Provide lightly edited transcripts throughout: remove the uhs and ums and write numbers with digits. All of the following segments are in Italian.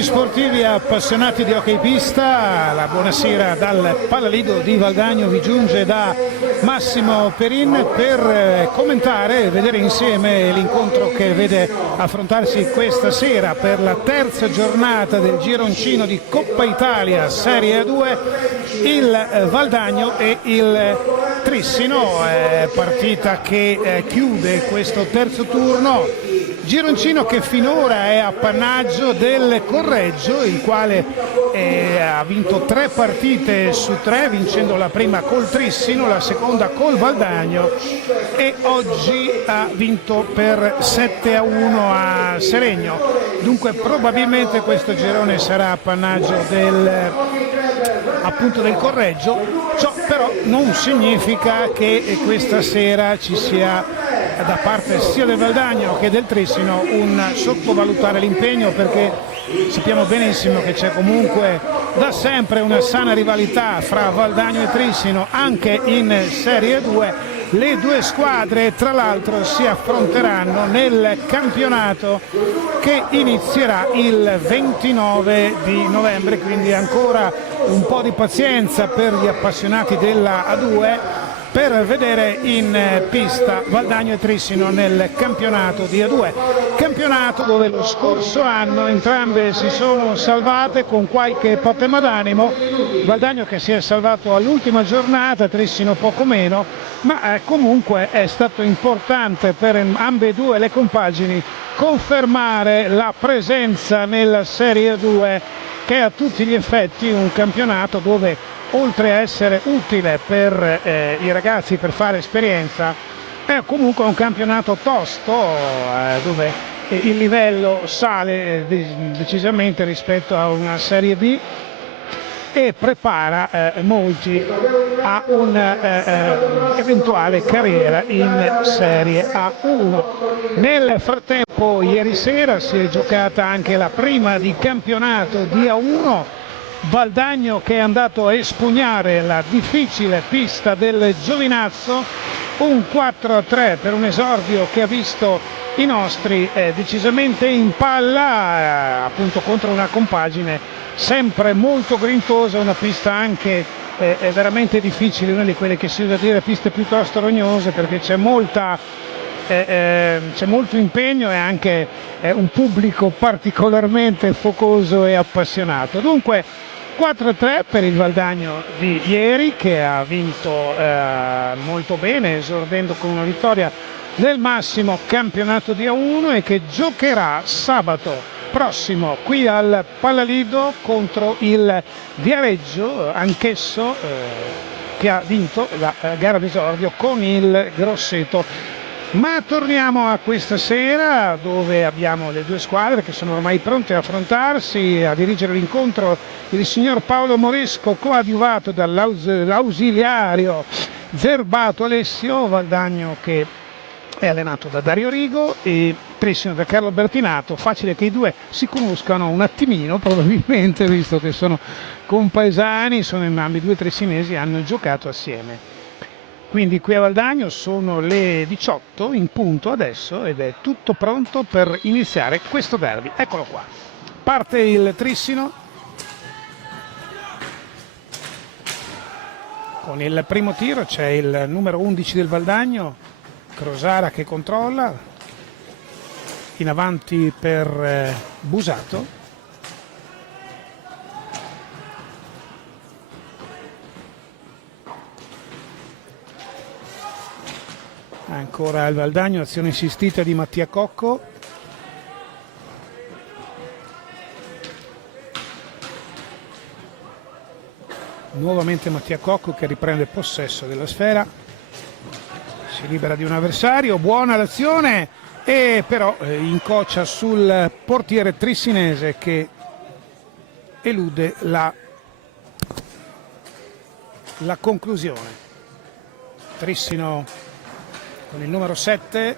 Amici sportivi appassionati di hockey pista, la buonasera dal Pallalido di Valdagno vi giunge da Massimo Perin per commentare e vedere insieme l'incontro che vede affrontarsi questa sera per la terza giornata del gironcino di Coppa Italia Serie A2 il Valdagno e il Trissino, partita che chiude questo terzo turno. Gironcino che finora è appannaggio del Correggio, il quale ha vinto 3 partite su 3, vincendo la prima col Trissino, la seconda col Valdagno e oggi ha vinto per 7-1 a Seregno. Dunque probabilmente questo girone sarà appannaggio del Correggio. Ciò però non significa che questa sera ci sia da parte sia del Valdagno che del Trissino un sottovalutare l'impegno, perché sappiamo benissimo che c'è comunque da sempre una sana rivalità fra Valdagno e Trissino anche in Serie 2. Le due squadre tra l'altro si affronteranno nel campionato che inizierà il 29 di novembre, quindi ancora un po' di pazienza per gli appassionati della A2 per vedere in pista Valdagno e Trissino nel campionato di A2, campionato dove lo scorso anno entrambe si sono salvate con qualche patema d'animo, Valdagno che si è salvato all'ultima giornata, Trissino poco meno, ma comunque è stato importante per ambedue le compagini confermare la presenza nella Serie 2, che è a tutti gli effetti un campionato dove oltre a essere utile per i ragazzi per fare esperienza, è comunque un campionato tosto dove il livello sale decisamente rispetto a una Serie B e prepara molti a un'eventuale carriera in Serie A1. Nel frattempo ieri sera si è giocata anche la prima di campionato di A1, Valdagno che è andato a espugnare la difficile pista del Giovinazzo, un 4-3 per un esordio che ha visto i nostri decisamente in palla, appunto contro una compagine sempre molto grintosa, una pista anche veramente difficile, una di quelle che si usa dire piste piuttosto rognose, perché c'è molto impegno e anche un pubblico particolarmente focoso e appassionato. Dunque 4-3 per il Valdagno di ieri, che ha vinto molto bene, esordendo con una vittoria nel massimo campionato di A1, e che giocherà sabato prossimo qui al Pallalido contro il Viareggio, anch'esso che ha vinto la gara d'esordio con il Grosseto. Ma torniamo a questa sera, dove abbiamo le due squadre che sono ormai pronte a affrontarsi. A dirigere l'incontro il signor Paolo Moresco, coadiuvato dall'ausiliario Zerbato Alessio. Valdagno che è allenato da Dario Rigo e Trissino da Carlo Bertinato. Facile che i due si conoscano un attimino probabilmente, visto che sono compaesani, sono entrambi due tressinesi, hanno giocato assieme. Quindi qui a Valdagno sono le 18 in punto adesso ed è tutto pronto per iniziare questo derby. Eccolo qua, parte il Trissino con il primo tiro. C'è il numero 11 del Valdagno, Crosara, che controlla, in avanti per Busato. Ancora il Valdagno, azione insistita di Mattia Cocco. Nuovamente Mattia Cocco che riprende possesso della sfera, si libera di un avversario, buona l'azione e però incrocia sul portiere trissinese che elude la conclusione. Trissino con il numero 7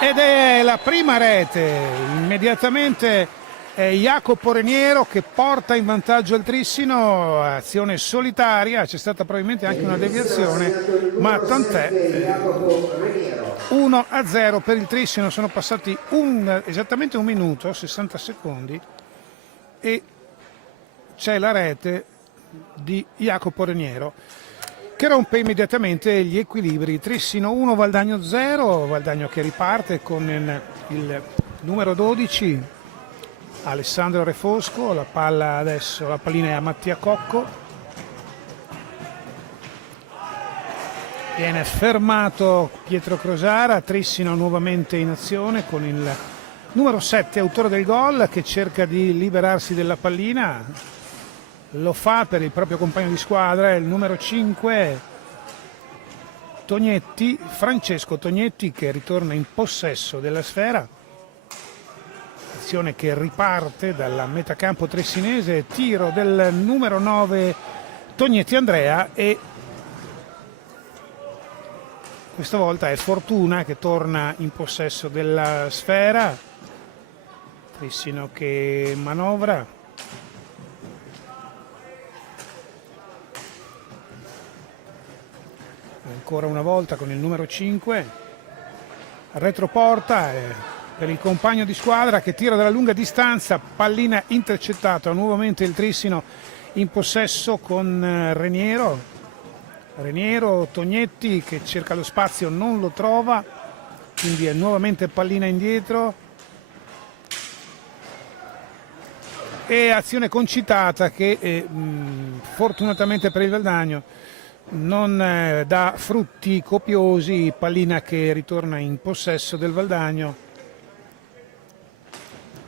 ed è la prima rete, immediatamente è Jacopo Reniero che porta in vantaggio il Trissino, azione solitaria, c'è stata probabilmente anche una deviazione, ma tant'è, 1-0 per il Trissino. Sono passati esattamente 1 minuto 60 secondi e c'è la rete di Jacopo Reniero che rompe immediatamente gli equilibri. Trissino 1, Valdagno 0. Valdagno che riparte con il numero 12 Alessandro Refosco. La palla adesso, la pallina è a Mattia Cocco. Viene fermato Pietro Crosara. Trissino nuovamente in azione con il numero 7, autore del gol, che cerca di liberarsi della pallina. Lo fa per il proprio compagno di squadra, il numero 5 Tognetti, Francesco Tognetti, che ritorna in possesso della sfera. Azione che riparte dalla metacampo tressinese, tiro del numero 9 Tognetti Andrea, e questa volta è Fortuna che torna in possesso della sfera. Trissino che manovra. Ancora una volta con il numero 5. Retroporta per il compagno di squadra che tira dalla lunga distanza. Pallina intercettata. Nuovamente il Trissino in possesso con Reniero. Reniero, Tognetti che cerca lo spazio, non lo trova, quindi è nuovamente pallina indietro e azione concitata che fortunatamente per il Valdagno non dà frutti copiosi. Pallina che ritorna in possesso del Valdagno,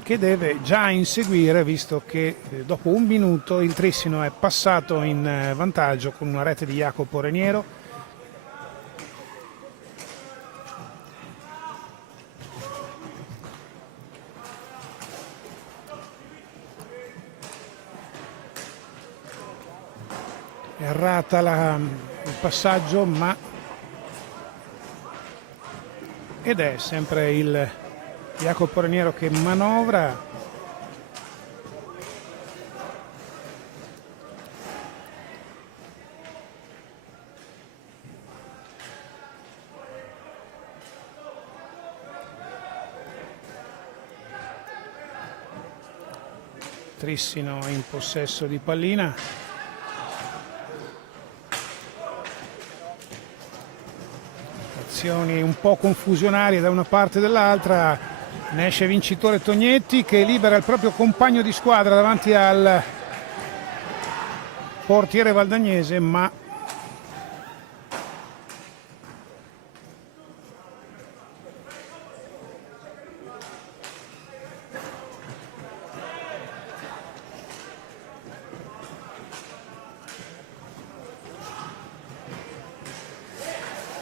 che deve già inseguire, visto che dopo 1 minuto il Trissino è passato in vantaggio con una rete di Jacopo Reniero. Errata il passaggio, ed è sempre il Jacopo Reniero che manovra. Trissino in possesso di pallina. Azioni un po' confusionarie da una parte e dall'altra. Ne esce vincitore Tognetti, che libera il proprio compagno di squadra davanti al portiere valdagnese, ma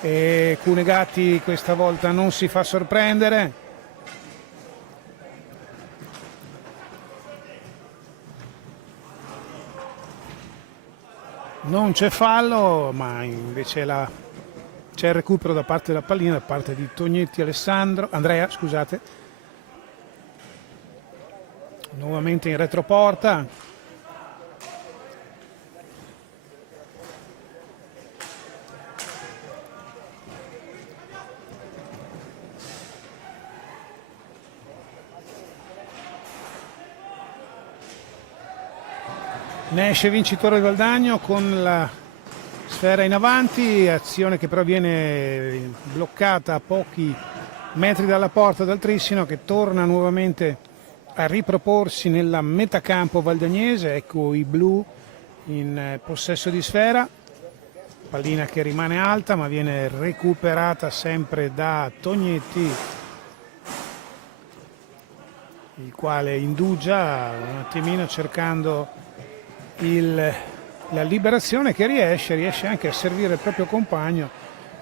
e Cunegatti questa volta non si fa sorprendere. Non c'è fallo, ma invece c'è il recupero da parte della pallina, da parte di Tognetti Andrea, scusate. Nuovamente in retroporta. Ne esce vincitore il Valdagno con la sfera in avanti, azione che però viene bloccata a pochi metri dalla porta dal Trissino, che torna nuovamente a riproporsi nella metacampo valdagnese. Ecco i blu in possesso di sfera, pallina che rimane alta ma viene recuperata sempre da Tognetti, il quale indugia un attimino cercando la liberazione, che riesce anche a servire il proprio compagno,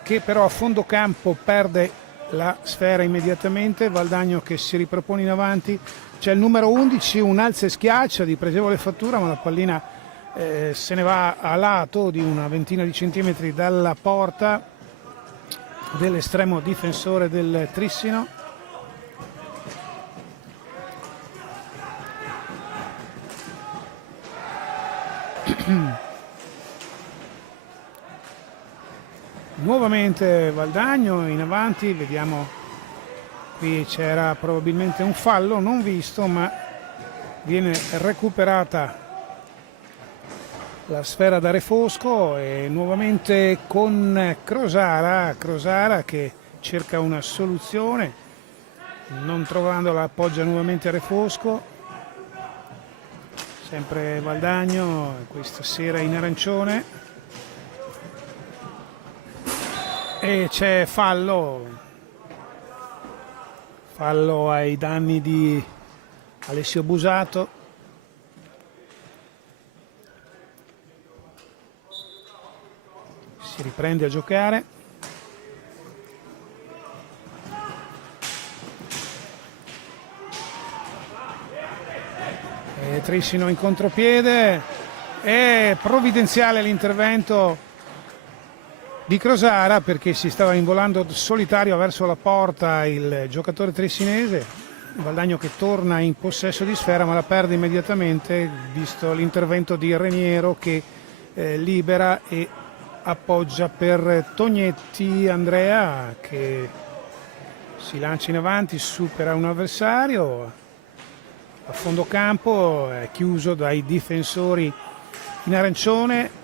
che però a fondo campo perde la sfera immediatamente. Valdagno che si ripropone in avanti, c'è il numero 11, un alza e schiaccia di pregevole fattura, ma la pallina se ne va a lato di una ventina di centimetri dalla porta dell'estremo difensore del Trissino. nuovamente Valdagno in avanti, vediamo, qui c'era probabilmente un fallo non visto, ma viene recuperata la sfera da Refosco e nuovamente con Crosara che cerca una soluzione, non trovandola appoggia nuovamente a Refosco, sempre Valdagno questa sera in arancione e c'è fallo ai danni di Alessio Busato. Si riprende a giocare. E Trissino in contropiede. È provvidenziale l'intervento di Crosara perché si stava involando solitario verso la porta il giocatore trissinese. Valdagno che torna in possesso di sfera ma la perde immediatamente visto l'intervento di Reniero che libera e appoggia per Tognetti. Andrea che si lancia in avanti, supera un avversario a fondo campo, è chiuso dai difensori in arancione.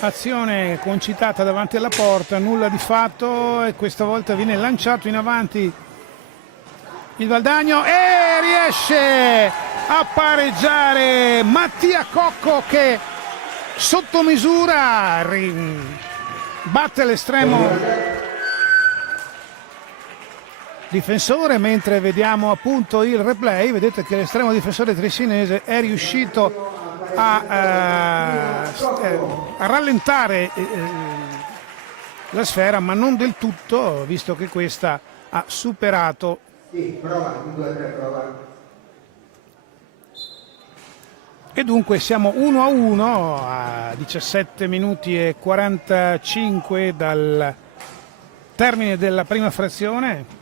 Azione concitata davanti alla porta, nulla di fatto e questa volta viene lanciato in avanti il Valdagno e riesce a pareggiare Mattia Cocco che sotto misura batte l'estremo difensore, mentre vediamo appunto il replay, vedete che l'estremo difensore trissinese è riuscito a rallentare la sfera ma non del tutto, visto che questa ha superato. Sì, prova, 1, 2, 3, prova. E dunque siamo 1-1 a 17 minuti e 45 dal termine della prima frazione.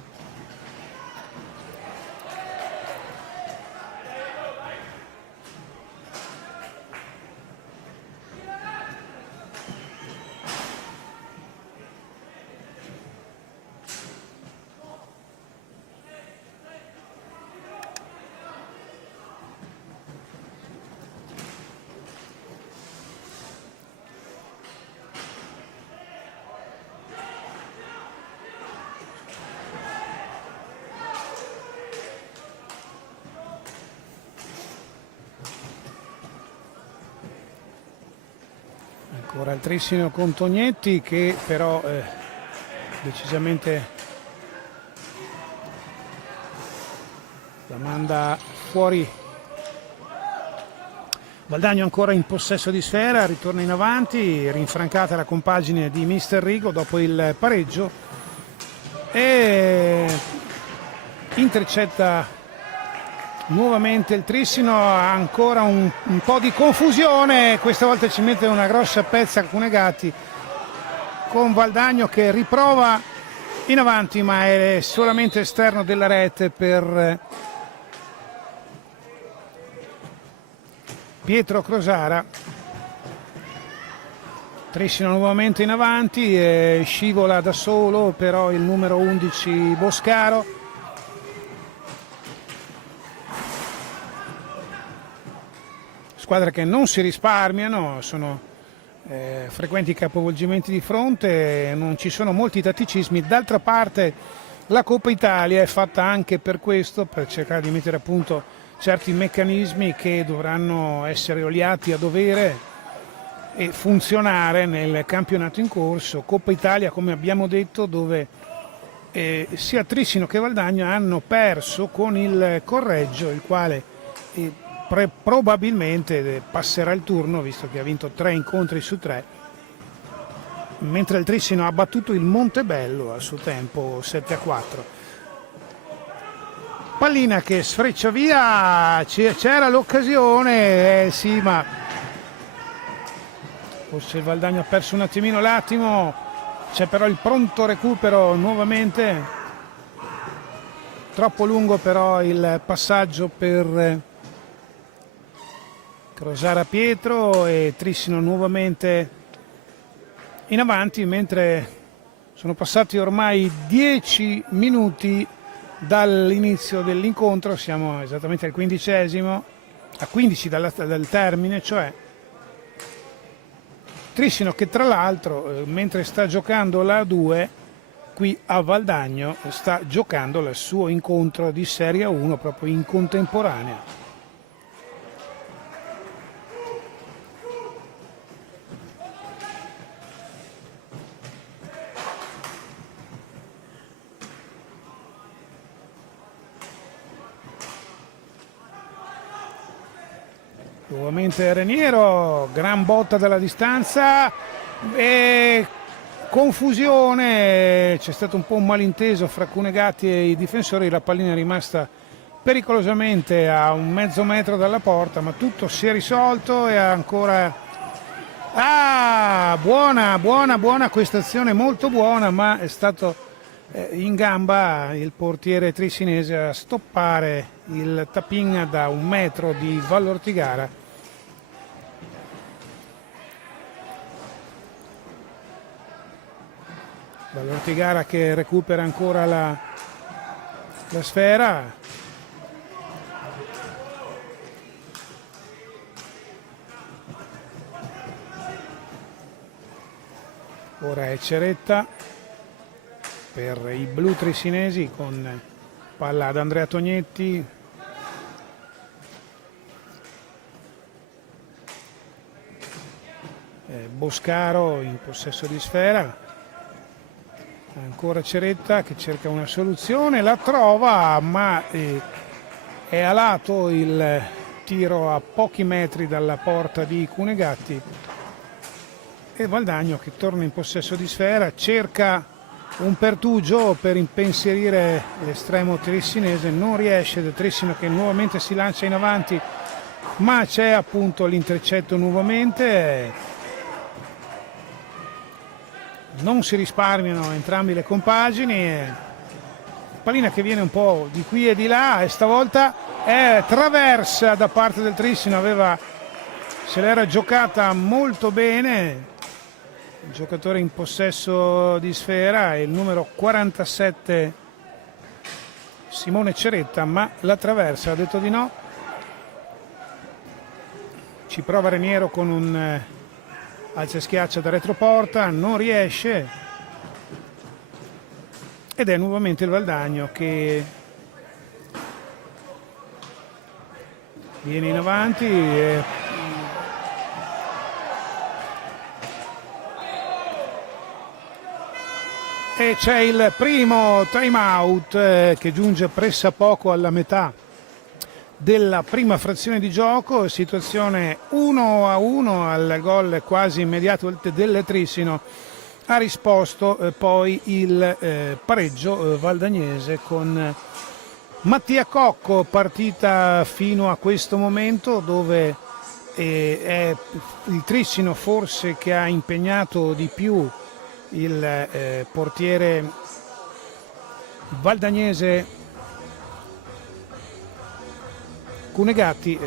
Ancora il Trissino con Tognetti che però decisamente la manda fuori. Valdagno ancora in possesso di sfera, ritorna in avanti, rinfrancata la compagine di Mister Rigo dopo il pareggio e intercetta nuovamente il Trissino. Ha ancora un po' di confusione, questa volta ci mette una grossa pezza Cunegati con Valdagno che riprova in avanti ma è solamente esterno della rete per Pietro Crosara. Trissino nuovamente in avanti e scivola da solo però il numero 11 Boscaro. Squadre che non si risparmiano, sono frequenti capovolgimenti di fronte, non ci sono molti tatticismi. D'altra parte la Coppa Italia è fatta anche per questo, per cercare di mettere a punto certi meccanismi che dovranno essere oliati a dovere e funzionare nel campionato in corso. Coppa Italia, come abbiamo detto, dove sia Trissino che Valdagno hanno perso con il Correggio, il quale probabilmente passerà il turno visto che ha vinto 3 incontri su 3, mentre il Trissino ha battuto il Montebello a suo tempo 7-4. Pallina che sfreccia via, c'era l'occasione, sì, ma forse il Valdagno ha perso un attimino l'attimo. C'è però il pronto recupero nuovamente troppo lungo però il passaggio per Crosara Pietro, e Trissino nuovamente in avanti, mentre sono passati ormai 10 minuti dall'inizio dell'incontro. Siamo esattamente al 15esimo, a 15 dal termine, cioè Trissino che tra l'altro mentre sta giocando la A2 qui a Valdagno sta giocando il suo incontro di Serie 1 proprio in contemporanea. Nuovamente Reniero, gran botta dalla distanza e confusione, c'è stato un po' un malinteso fra Cunegatti e i difensori, la pallina è rimasta pericolosamente a un mezzo metro dalla porta, ma tutto si è risolto e ancora... buona questa azione, molto buona, ma è stato in gamba il portiere trissinese a stoppare il tap-in da un metro di Vallortigara. Vallortigara che recupera ancora la sfera. Ora è Ceretta per i blu trissinesi con palla ad Andrea Tognetti. Boscaro in possesso di sfera. Ancora Ceretta che cerca una soluzione, la trova, ma è a lato il tiro a pochi metri dalla porta di Cunegatti. E Valdagno che torna in possesso di sfera, cerca un pertugio per impensierire l'estremo trissinese, non riesce, del Trissino che nuovamente si lancia in avanti, ma c'è appunto l'intrecetto nuovamente. Non si risparmiano entrambi le compagini, pallina che viene un po' di qui e di là e stavolta è traversa da parte del Trissino, se l'era giocata molto bene il giocatore in possesso di sfera è il numero 47 Simone Ceretta, ma la traversa, ha detto di no. Ci prova Reniero con un alza e schiaccia da retroporta, non riesce ed è nuovamente il Valdagno che viene in avanti e c'è il primo time out che giunge pressappoco alla metà della prima frazione di gioco, situazione 1-1 al gol quasi immediato del Trissino. Ha risposto poi il pareggio valdagnese con Mattia Cocco, partita fino a questo momento dove è il Trissino forse che ha impegnato di più il portiere valdagnese Cunegatti,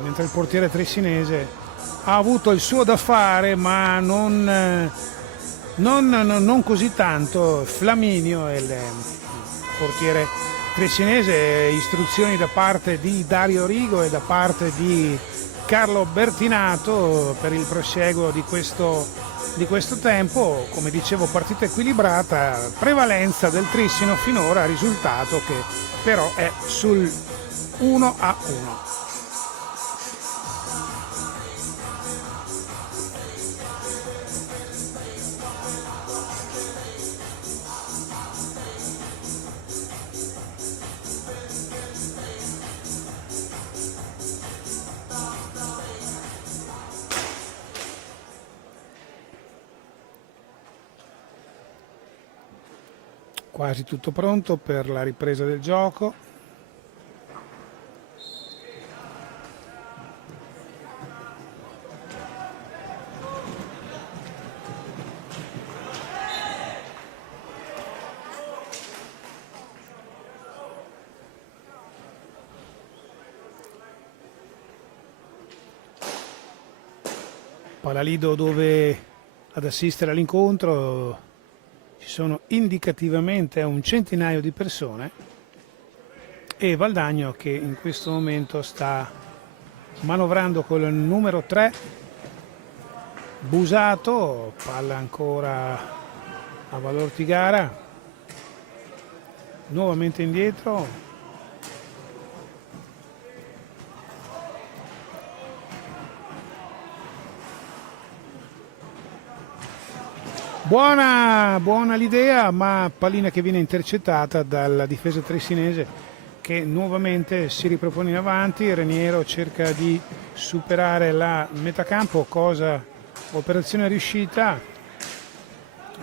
mentre il portiere trissinese ha avuto il suo da fare, ma non così tanto. Flaminio è il portiere trissinese, istruzioni da parte di Dario Rigo e da parte di Carlo Bertinato per il prosieguo di questo tempo. Come dicevo, partita equilibrata, prevalenza del Trissino finora, risultato che però è sul 1-1. Quasi tutto pronto per la ripresa del gioco. Palalido dove ad assistere all'incontro ci sono indicativamente un centinaio di persone e Valdagno che in questo momento sta manovrando col numero 3 Busato, palla ancora a Valor Tigara, nuovamente indietro, buona l'idea, ma pallina che viene intercettata dalla difesa tressinese che nuovamente si ripropone in avanti. Reniero cerca di superare la metacampo, operazione riuscita,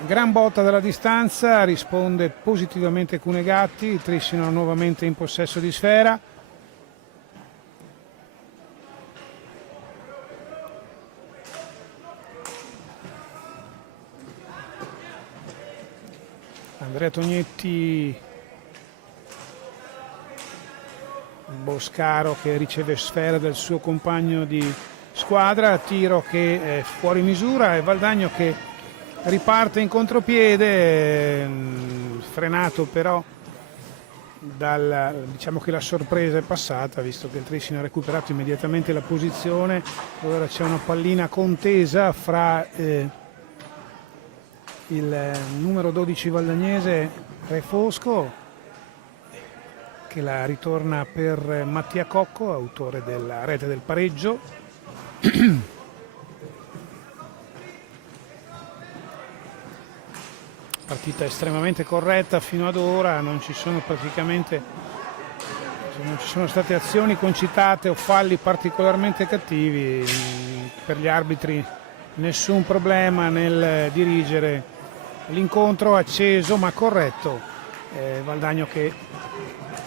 gran botta dalla distanza, risponde positivamente Cunegatti, il Trissino nuovamente in possesso di sfera. Andrea Tognetti, Boscaro che riceve sfera dal suo compagno di squadra, tiro che è fuori misura e Valdagno che riparte in contropiede, frenato però diciamo che la sorpresa è passata, visto che il Trissino ha recuperato immediatamente la posizione. Ora c'è una pallina contesa fra il numero 12 valdagnese Re Fosco, che la ritorna per Mattia Cocco, autore della rete del pareggio. Partita estremamente corretta fino ad ora, non ci sono state azioni concitate o falli particolarmente cattivi. Per gli arbitri nessun problema nel dirigere l'incontro acceso ma corretto. Valdagno che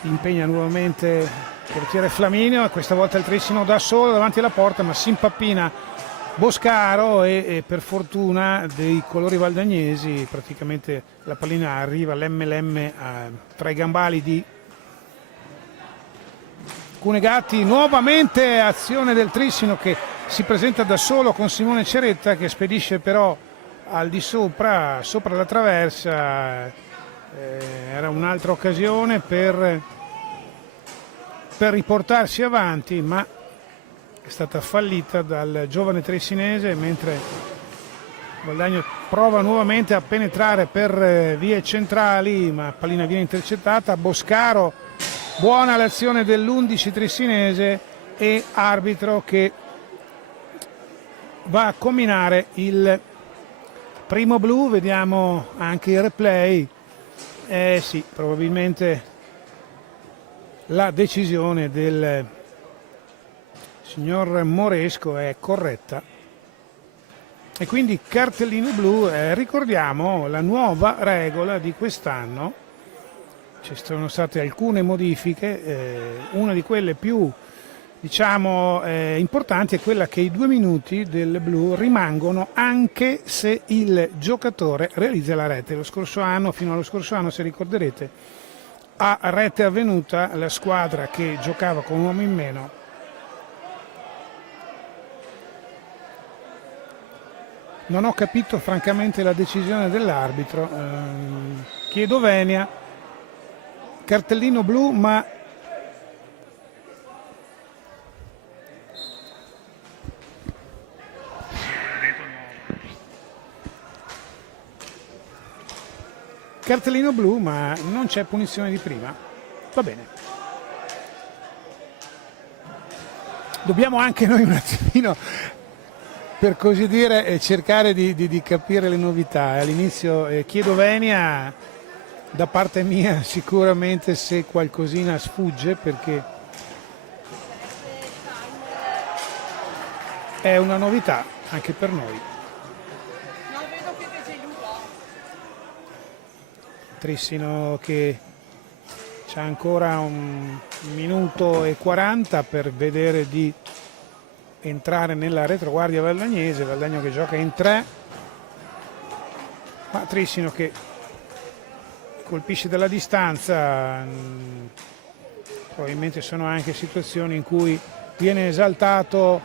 impegna nuovamente il portiere Flaminio e questa volta il Trissino da solo davanti alla porta, ma si impappina Boscaro e per fortuna dei colori valdagnesi praticamente la pallina arriva l'MLM tra i gambali di Cunegatti. Nuovamente azione del Trissino che si presenta da solo con Simone Ceretta che spedisce però al di sopra la traversa. Era un'altra occasione per riportarsi avanti, ma è stata fallita dal giovane tressinese, mentre Valdagno prova nuovamente a penetrare per vie centrali, ma pallina viene intercettata. Boscaro, buona l'azione dell'11 tressinese e arbitro che va a combinare il primo blu. Vediamo anche il replay. Sì, probabilmente la decisione del signor Moresco è corretta e quindi cartellino blu. Ricordiamo la nuova regola di quest'anno, ci sono state alcune modifiche, una di quelle più importanti è quella che i 2 minuti del blu rimangono anche se il giocatore realizza la rete. Fino allo scorso anno, se ricorderete, a rete avvenuta la squadra che giocava con un uomo in meno non ho capito francamente la decisione dell'arbitro. Chiedo venia, cartellino blu, ma cartellino blu, ma non c'è punizione di prima. Va bene. Dobbiamo anche noi un attimino, per così dire, cercare di capire le novità. All'inizio chiedo venia da parte mia sicuramente se qualcosina sfugge, perché è una novità anche per noi. Trissino che c'ha ancora 1 minuto e 40 per vedere di entrare nella retroguardia valdagnese. Valdagno che gioca in 3, ma Trissino che colpisce dalla distanza. Probabilmente sono anche situazioni in cui viene esaltato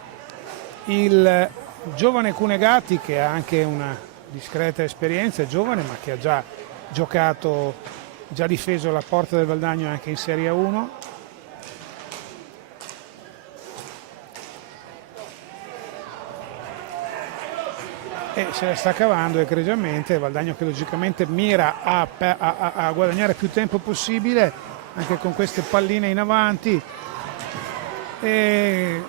il giovane Cunegatti che ha anche una discreta esperienza, è giovane ma che ha già giocato, già difeso la porta del Valdagno anche in Serie 1. E se la sta cavando egregiamente. Valdagno che logicamente mira a guadagnare più tempo possibile anche con queste palline in avanti, e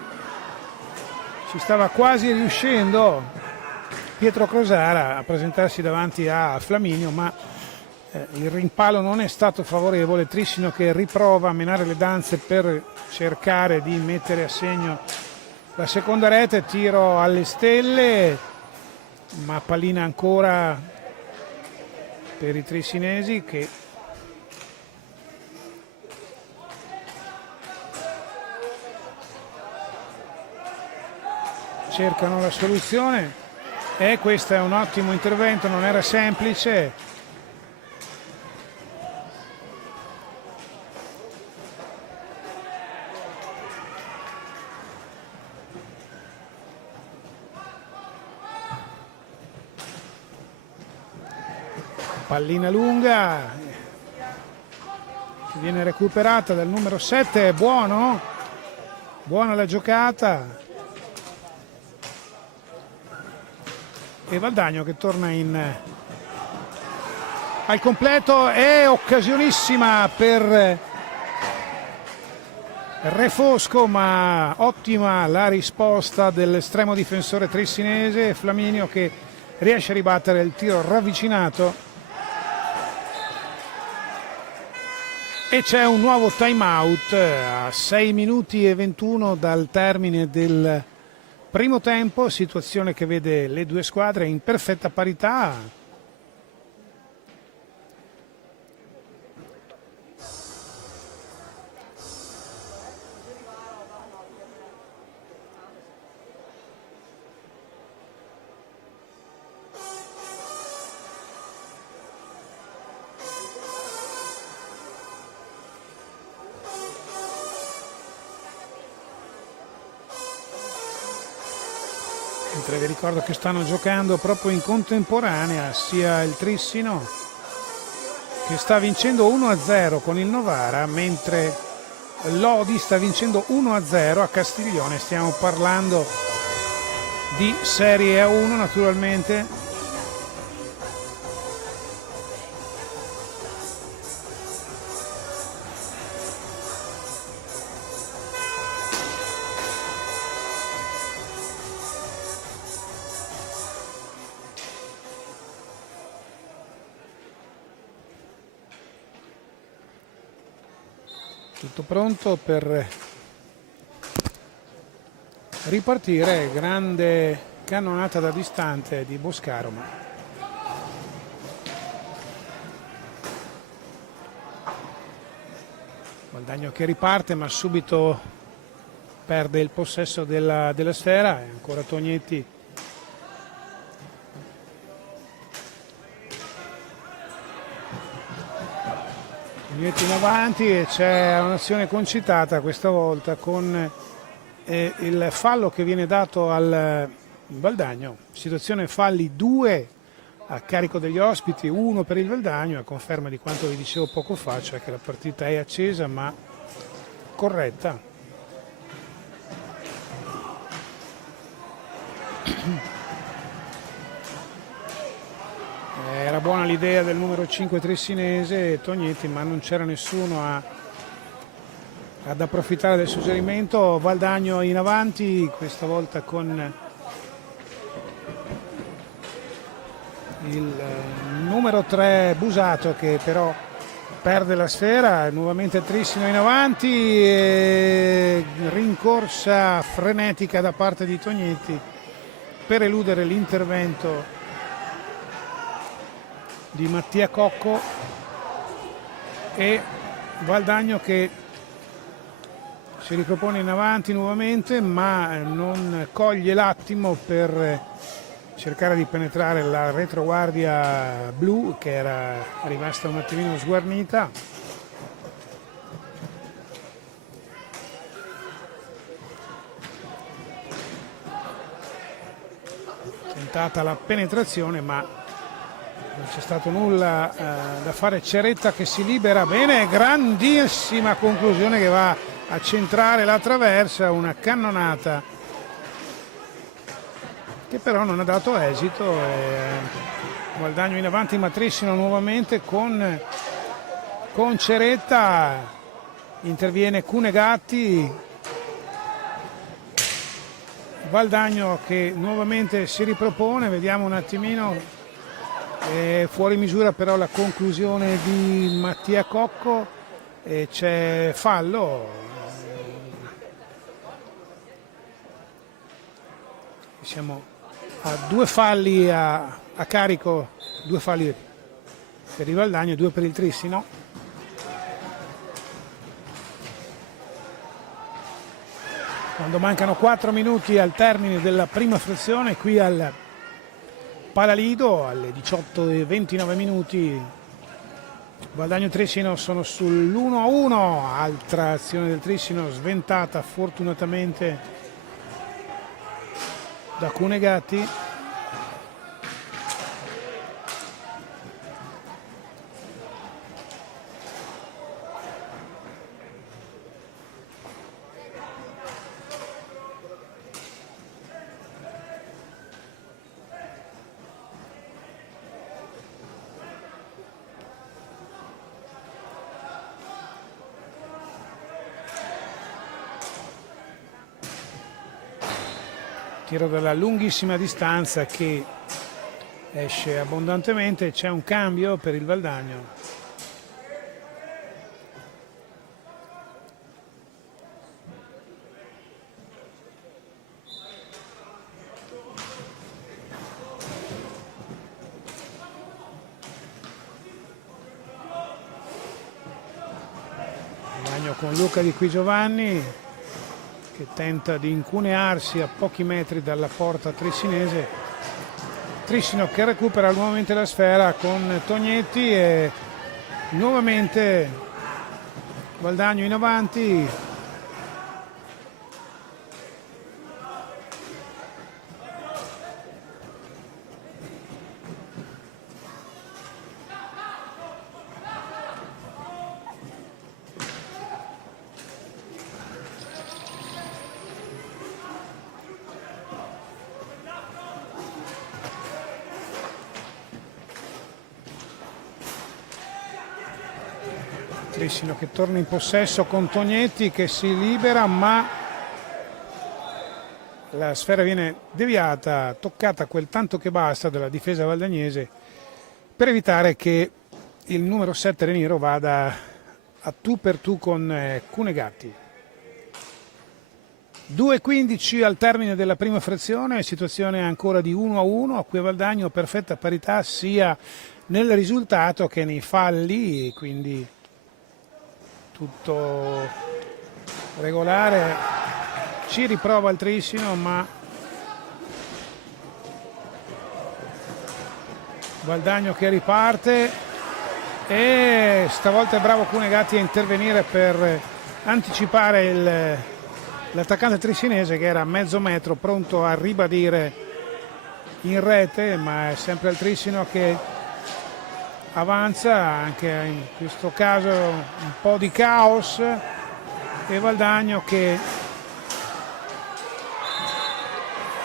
ci stava quasi riuscendo Pietro Crosara a presentarsi davanti a Flaminio, ma il rimpallo non è stato favorevole. Trissino che riprova a menare le danze per cercare di mettere a segno la seconda rete, tiro alle stelle, ma pallina ancora per i trissinesi che cercano la soluzione, e questo è un ottimo intervento, non era semplice. Pallina lunga che viene recuperata dal numero 7, buona la giocata, e Valdagno che torna al completo. È occasionissima per Refosco, ma ottima la risposta dell'estremo difensore trissinese Flaminio, che riesce a ribattere il tiro ravvicinato. E c'è un nuovo time out a 6 minuti e 21 dal termine del primo tempo, situazione che vede le due squadre in perfetta parità. Mentre vi ricordo che stanno giocando proprio in contemporanea sia il Trissino, che sta vincendo 1-0 con il Novara, mentre Lodi sta vincendo 1-0 a Castiglione. Stiamo parlando di Serie A1 naturalmente. Tutto pronto per ripartire. Grande cannonata da distante di Boscaro, ma Valdagno che riparte, ma subito perde il possesso della sfera. E ancora Tognetti in avanti, e c'è un'azione concitata questa volta con il fallo che viene dato al Valdagno. Situazione falli 2 a carico degli ospiti, 1 per il Valdagno, a conferma di quanto vi dicevo poco fa, cioè che la partita è accesa ma corretta. Era buona l'idea del numero 5 trissinese Tognetti, ma non c'era nessuno ad approfittare del suggerimento. Valdagno in avanti, questa volta con il numero 3 Busato, che però perde la sfera. Nuovamente Trissino in avanti, e rincorsa frenetica da parte di Tognetti per eludere l'intervento di Mattia Cocco, e Valdagno che si ripropone in avanti nuovamente, ma non coglie l'attimo per cercare di penetrare la retroguardia blu, che era rimasta un attimino sguarnita. tentata la penetrazione, ma non c'è stato nulla da fare. Ceretta che si libera bene, grandissima conclusione che va a centrare la traversa, una cannonata che però non ha dato esito. Guadagno in avanti Matrissino nuovamente con Ceretta, interviene Cunegatti, Valdagno che nuovamente si ripropone, vediamo un attimino, fuori misura però la conclusione di Mattia Cocco e c'è fallo. Siamo a 2 falli a carico, 2 falli per il Valdagno e 2 per il Trissino. Quando mancano 4 minuti al termine della prima frazione qui al Palalido, alle 18:29 minuti, Valdagno e Trissino sono sull'1-1, altra azione del Trissino sventata fortunatamente da Cunegatti. Tiro dalla lunghissima distanza che esce abbondantemente, c'è un cambio per il Valdagno. Valdagno con Luca Di Qui Giovanni che tenta di incunearsi a pochi metri dalla porta trissinese. Trissino che recupera nuovamente la sfera con Tognetti e nuovamente Valdagno in avanti. Trissino che torna in possesso con Tognetti che si libera, ma la sfera viene deviata, toccata quel tanto che basta dalla difesa valdagnese per evitare che il numero 7 Reniero vada a tu per tu con Cunegatti. 2:15 al termine della prima frazione, situazione ancora di 1-1, a cui Valdagno perfetta parità sia nel risultato che nei falli, quindi tutto regolare. Ci riprova il Trissino, ma Valdagno che riparte e stavolta è bravo Cunegatti a intervenire per anticipare l'attaccante trissinese che era a mezzo metro pronto a ribadire in rete, ma è sempre il Trissino che avanza, anche in questo caso un po' di caos, e Valdagno che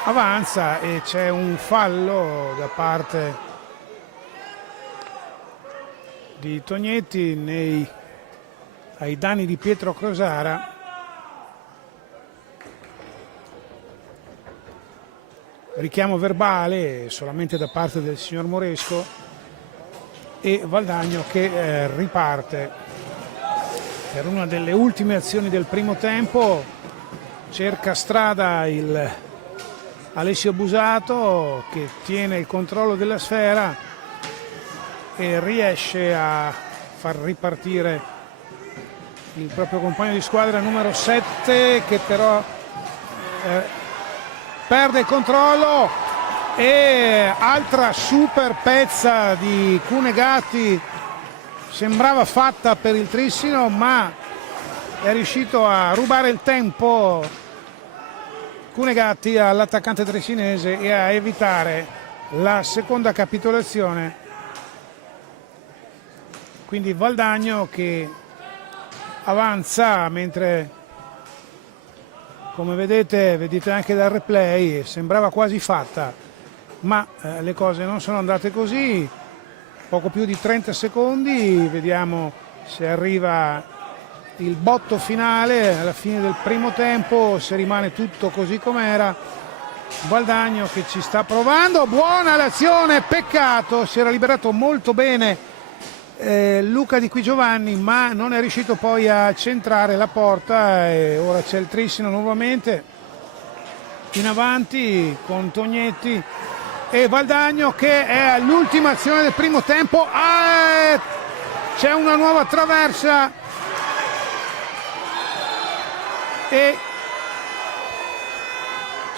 avanza e c'è un fallo da parte di Tognetti ai danni di Pietro Crosara. Richiamo verbale solamente da parte del signor Moresco e Valdagno che riparte per una delle ultime azioni del primo tempo. Cerca strada Alessio Busato che tiene il controllo della sfera e riesce a far ripartire il proprio compagno di squadra numero 7 che però perde il controllo. E altra super pezza di Cunegatti, sembrava fatta per il Trissino, ma è riuscito a rubare il tempo Cunegatti all'attaccante trissinese e a evitare la seconda capitolazione, quindi Valdagno che avanza, mentre come vedete anche dal replay sembrava quasi fatta, ma le cose non sono andate così. Poco più di 30 secondi, vediamo se arriva il botto finale alla fine del primo tempo, se rimane tutto così com'era. Valdagno che ci sta provando, buona l'azione, peccato, si era liberato molto bene Luca Di Qui Giovanni, ma non è riuscito poi a centrare la porta, e ora c'è il Trissino nuovamente in avanti con Tognetti e Valdagno che è all'ultima azione del primo tempo. C'è una nuova traversa e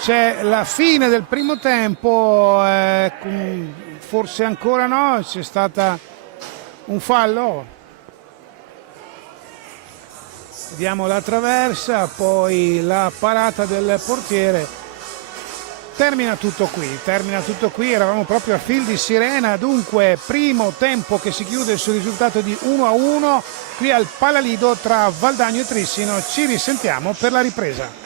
c'è la fine del primo tempo, forse ancora no, c'è stata un fallo. Vediamo la traversa, poi la parata del portiere. Termina tutto qui, eravamo proprio a fil di sirena, dunque primo tempo che si chiude sul risultato di 1-1 qui al Palalido tra Valdagno e Trissino. Ci risentiamo per la ripresa.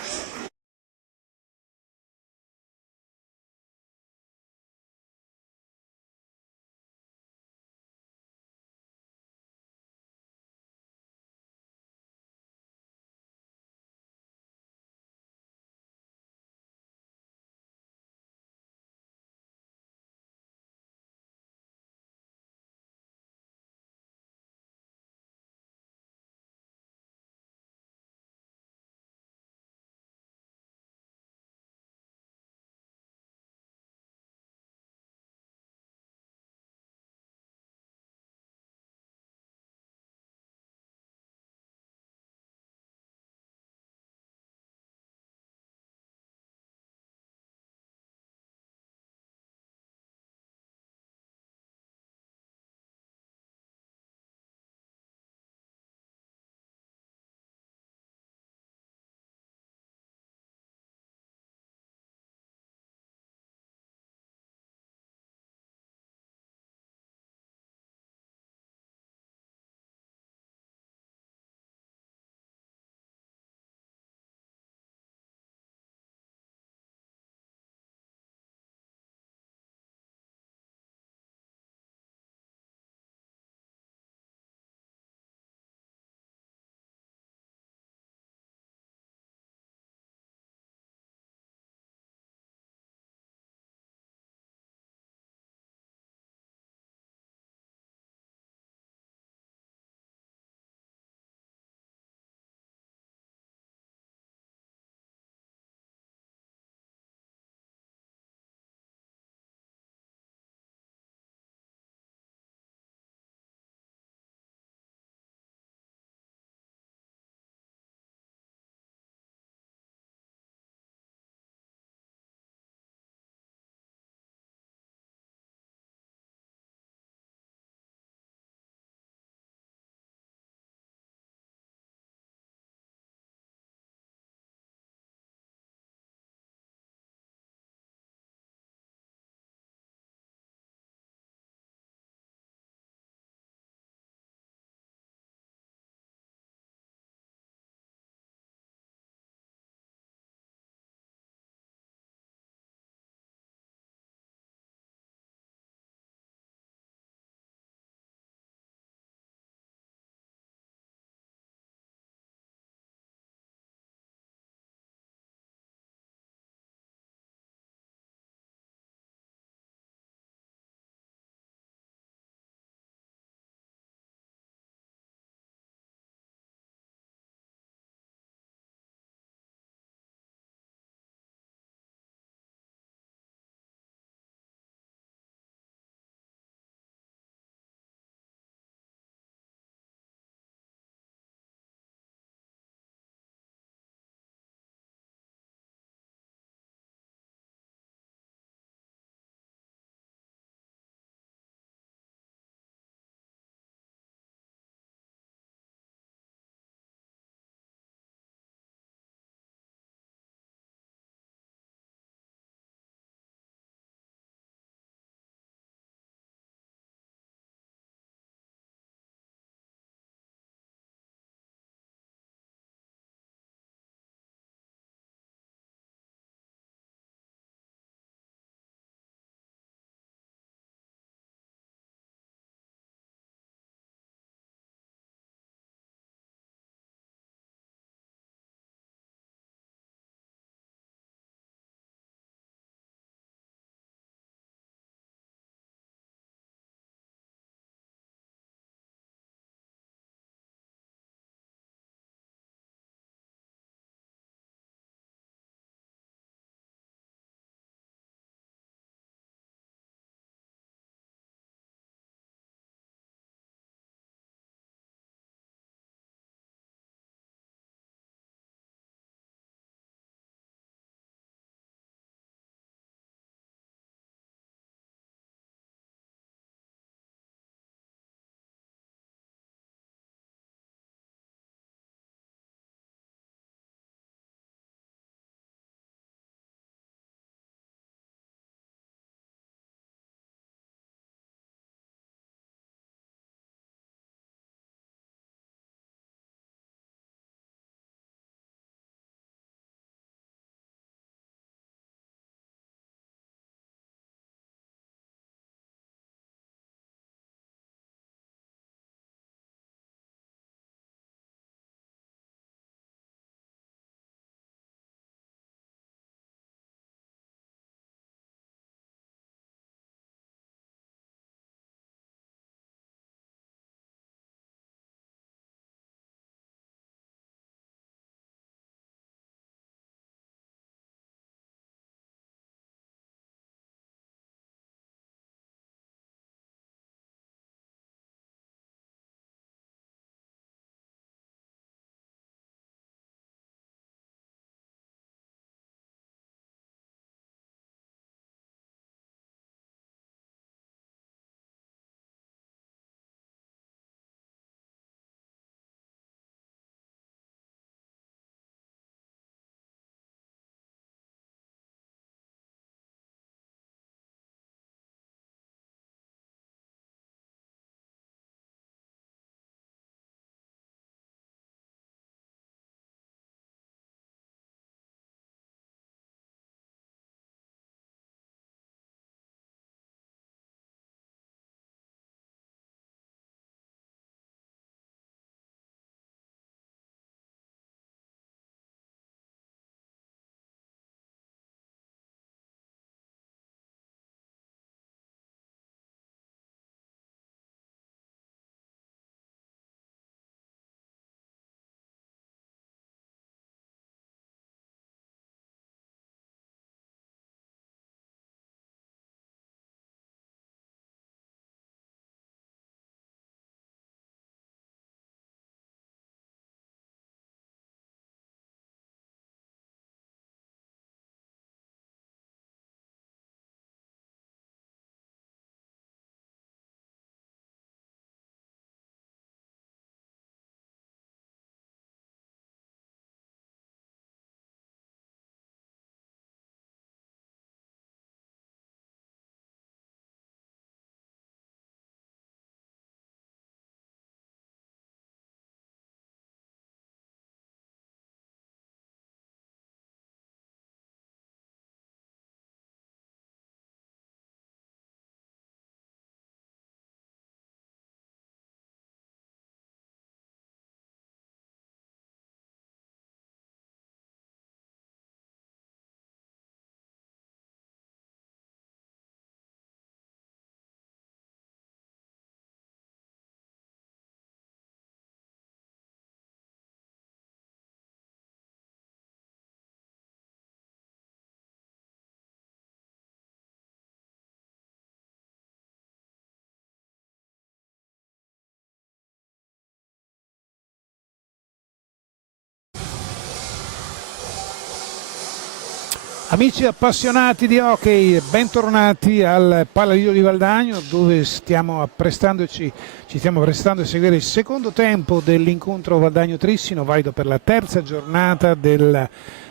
Amici appassionati di hockey, bentornati al Palalido di Valdagno, dove ci stiamo apprestando a seguire il secondo tempo dell'incontro Valdagno-Trissino, valido per la terza giornata del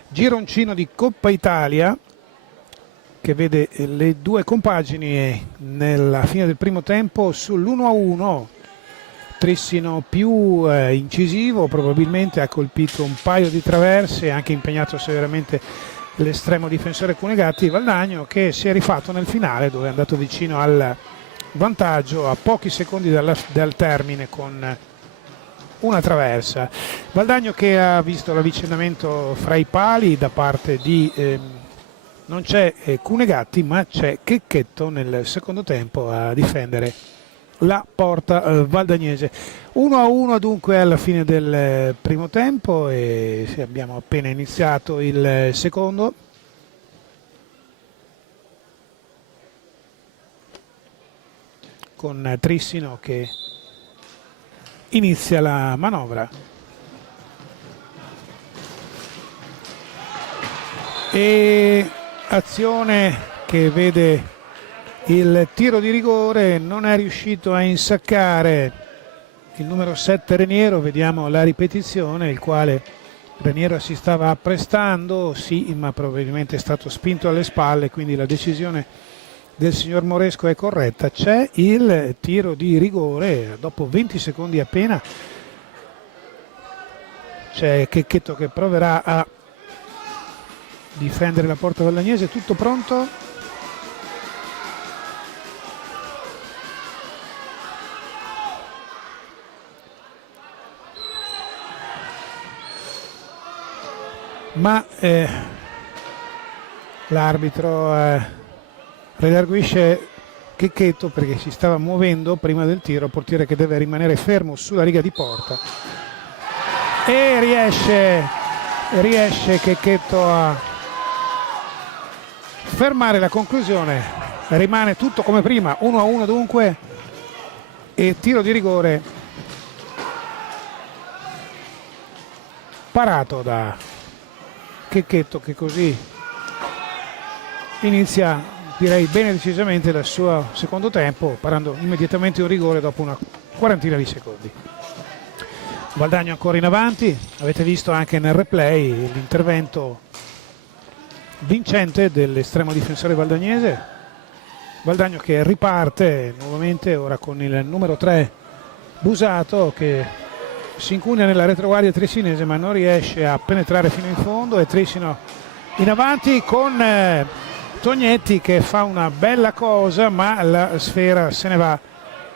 gironcino di Coppa Italia, che vede le due compagini nella fine del primo tempo sull'1-1. Trissino più incisivo, probabilmente ha colpito un paio di traverse, ha anche impegnato severamente l'estremo difensore Cunegatti. Valdagno che si è rifatto nel finale, dove è andato vicino al vantaggio a pochi secondi dal termine con una traversa. Valdagno che ha visto l'avvicendamento fra i pali da parte di non c'è Cunegatti, ma c'è Checchetto nel secondo tempo a difendere la porta valdagnese. 1-1 dunque alla fine del primo tempo, e abbiamo appena iniziato il secondo. Con Trissino che inizia la manovra e azione che vede il tiro di rigore. Non è riuscito a insaccare il numero 7 Reniero. Vediamo la ripetizione, il quale Reniero si stava apprestando, sì, ma probabilmente è stato spinto alle spalle, quindi la decisione del signor Moresco è corretta. C'è il tiro di rigore dopo 20 secondi appena. C'è Checchetto che proverà a difendere la porta valdagnese. Tutto pronto? Ma l'arbitro redarguisce Checchetto perché si stava muovendo prima del tiro, portiere che deve rimanere fermo sulla riga di porta, e riesce Checchetto a fermare la conclusione. Rimane tutto come prima, 1-1 dunque, e tiro di rigore parato da Checchetto, che così inizia, direi bene decisamente, dal suo secondo tempo, parando immediatamente un rigore dopo una quarantina di secondi. Valdagno ancora in avanti, avete visto anche nel replay l'intervento vincente dell'estremo difensore valdagnese. Valdagno che riparte nuovamente ora con il numero 3 Busato, che si incugna nella retroguardia trissinese ma non riesce a penetrare fino in fondo, e Trissino in avanti con Tognetti che fa una bella cosa, ma la sfera se ne va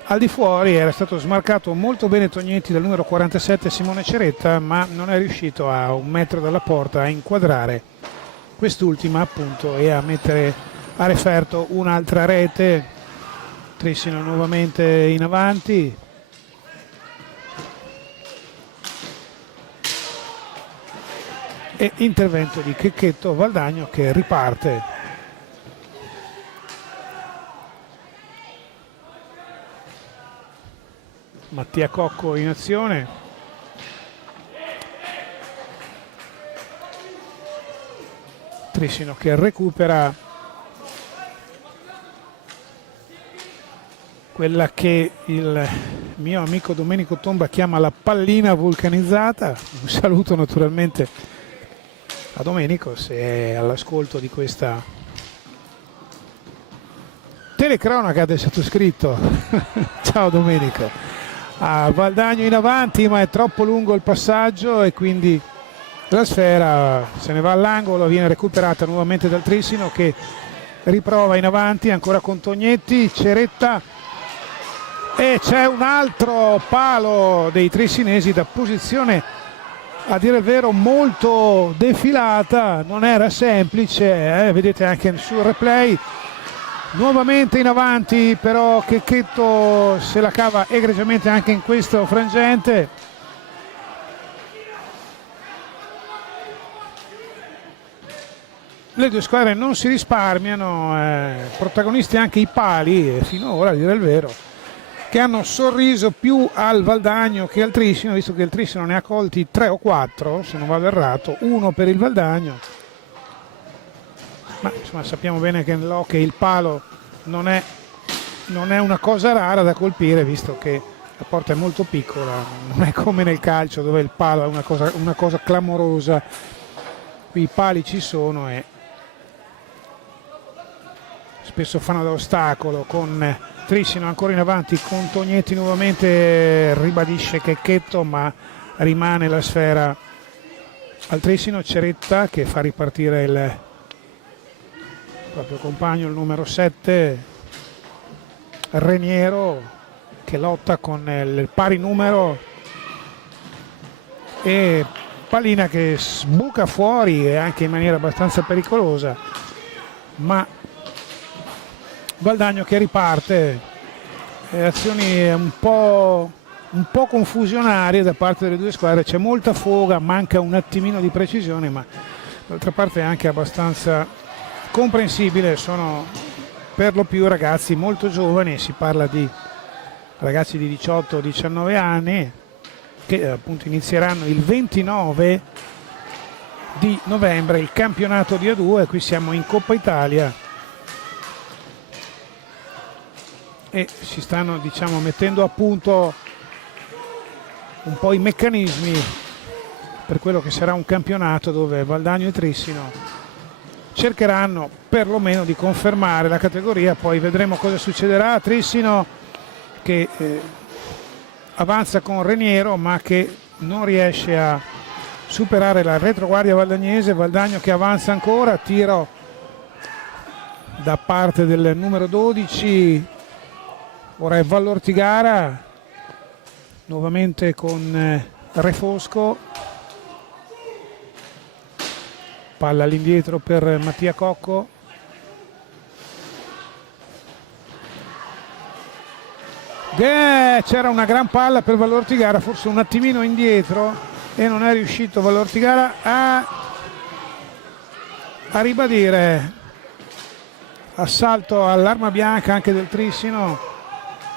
al di fuori. Era stato smarcato molto bene Tognetti dal numero 47 Simone Ceretta, ma non è riuscito a un metro dalla porta a inquadrare quest'ultima, appunto, e a mettere a referto un'altra rete. Trissino nuovamente in avanti, e intervento di Checchetto. Valdagno che riparte. Mattia Cocco in azione. Trissino che recupera quella che il mio amico Domenico Tomba chiama la pallina vulcanizzata. Un saluto naturalmente a Domenico, se è all'ascolto di questa telecronaca del sottoscritto. Ciao Domenico. Valdagno in avanti, ma è troppo lungo il passaggio e quindi la sfera se ne va all'angolo, viene recuperata nuovamente dal Trissino, che riprova in avanti ancora con Tognetti. Ceretta, e c'è un altro palo dei trissinesi da posizione a dire il vero molto defilata. Non era semplice, vedete anche sul replay. Nuovamente in avanti però Checchetto se la cava egregiamente anche in questo frangente. Le due squadre non si risparmiano, protagonisti anche i pali, finora, a dire il vero, che hanno sorriso più al Valdagno che al Trissino, visto che il Trissino ne ha colti 3 o 4, se non vado errato, uno per il Valdagno. ma insomma sappiamo bene che nell'hockey il palo non è una cosa rara da colpire, visto che la porta è molto piccola, non è come nel calcio dove il palo è una cosa clamorosa. Qui i pali ci sono e spesso fanno da ostacolo, con Trissino ancora in avanti, con Tognetti nuovamente ribadisce Checchetto, ma rimane la sfera al Trissino. Ceretta che fa ripartire il proprio compagno, il numero 7 Reniero, che lotta con il pari numero, e pallina che sbuca fuori e anche in maniera abbastanza pericolosa, ma Valdagno che riparte. Azioni un po' confusionarie da parte delle due squadre, c'è molta foga, manca un attimino di precisione, ma d'altra parte è anche abbastanza comprensibile. Sono per lo più ragazzi molto giovani, si parla di ragazzi di 18-19 anni che appunto inizieranno il 29 di novembre il campionato di A2. Qui siamo in Coppa Italia e si stanno, diciamo, mettendo a punto un po' i meccanismi per quello che sarà un campionato dove Valdagno e Trissino cercheranno perlomeno di confermare la categoria. Poi vedremo cosa succederà. Trissino che avanza con Reniero ma che non riesce a superare la retroguardia valdagnese. Valdagno che avanza ancora, tiro da parte del numero 12, ora è Vallortigara nuovamente con Refosco, palla all'indietro per Mattia Cocco, c'era una gran palla per Vallortigara, forse un attimino indietro, e non è riuscito Vallortigara a ribadire. Assalto all'arma bianca anche del Trissino.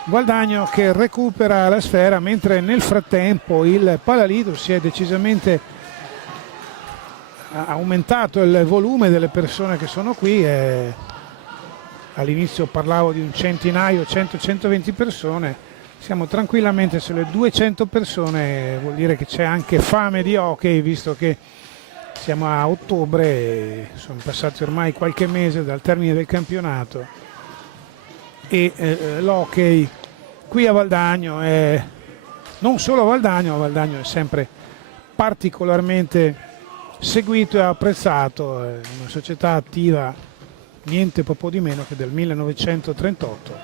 Valdagno che recupera la sfera, mentre nel frattempo il Palalido si è decisamente aumentato il volume delle persone che sono qui. All'inizio parlavo di un centinaio, 100-120 persone, siamo tranquillamente sulle 200 persone. Vuol dire che c'è anche fame di hockey, visto che siamo a ottobre e sono passati ormai qualche mese dal termine del campionato, e l'hockey qui a Valdagno è non solo a Valdagno è sempre particolarmente seguito e apprezzato. È una società attiva niente po' di meno che del 1938,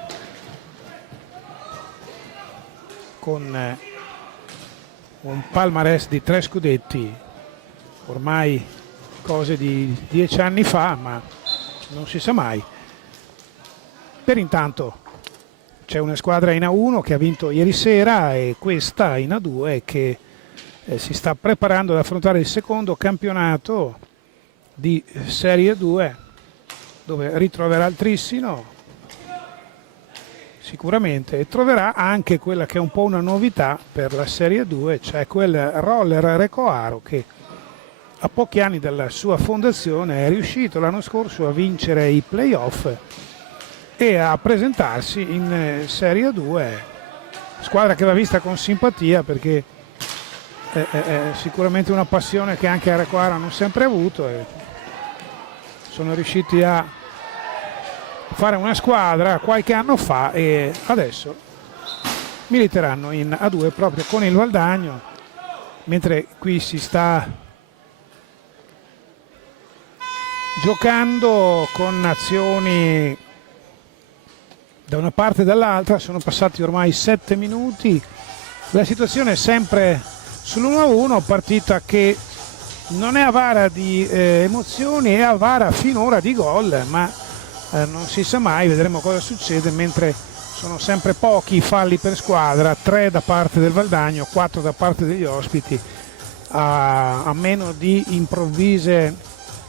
con un palmarès di 3 scudetti, ormai cose di 10 anni fa, ma non si sa mai. Per intanto c'è una squadra in A1 che ha vinto ieri sera e questa in A2 che si sta preparando ad affrontare il secondo campionato di Serie 2, dove ritroverà il Trissino sicuramente, e troverà anche quella che è un po' una novità per la Serie 2, cioè quel Roller Recoaro che a pochi anni dalla sua fondazione è riuscito l'anno scorso a vincere i playoff e a presentarsi in Serie 2, squadra che va vista con simpatia perché è sicuramente una passione che anche a Recoaro hanno sempre avuto, e sono riusciti a fare una squadra qualche anno fa e adesso militeranno in A2 proprio con il Valdagno, mentre qui si sta giocando con azioni da una parte e dall'altra. Sono passati ormai 7 minuti, la situazione è sempre sull'1-1, partita che non è avara di emozioni, è avara finora di gol, ma non si sa mai, vedremo cosa succede, mentre sono sempre pochi i falli per squadra, 3 da parte del Valdagno, 4 da parte degli ospiti. A meno di improvvise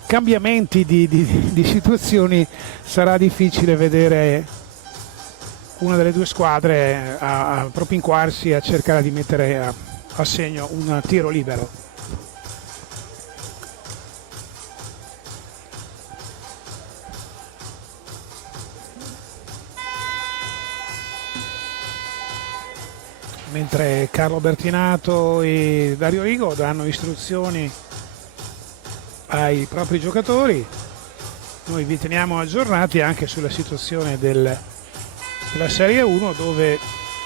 cambiamenti di situazioni sarà difficile vedere una delle due squadre a propinquarsi a cercare di mettere a segno un tiro libero. 。mentre Carlo Bertinato e Dario Rigo danno istruzioni ai propri giocatori. Noi vi teniamo aggiornati anche sulla situazione della Serie 1, dove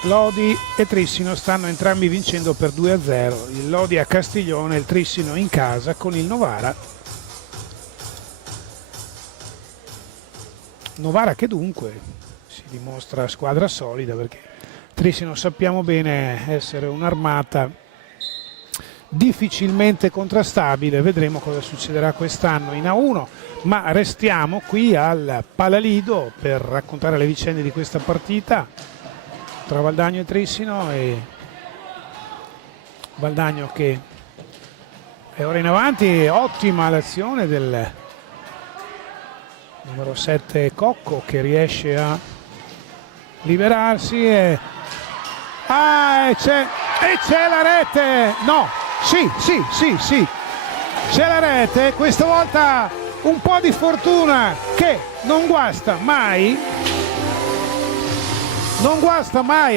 Lodi e Trissino stanno entrambi vincendo per 2-0. Il Lodi a Castiglione, il Trissino in casa con il Novara. Novara che dunque si dimostra squadra solida, perché Trissino sappiamo bene essere un'armata difficilmente contrastabile. Vedremo cosa succederà quest'anno in A1, ma restiamo qui al Palalido per raccontare le vicende di questa partita tra Valdagno e Trissino. E Valdagno che è ora in avanti, ottima l'azione del numero 7 Cocco, che riesce a liberarsi e c'è la rete. No, sì, c'è la rete. Questa volta un po' di fortuna che non guasta mai,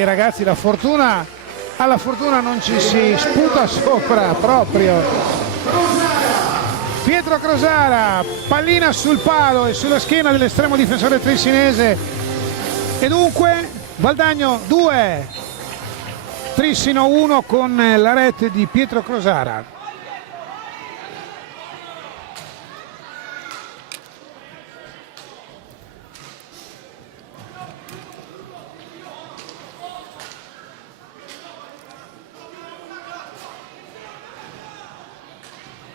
ragazzi. Alla fortuna non ci si sputa sopra proprio. Pietro Crosara, pallina sul palo e sulla schiena dell'estremo difensore trissinese, e dunque Valdagno 2, Trissino 1 con la rete di Pietro Crosara.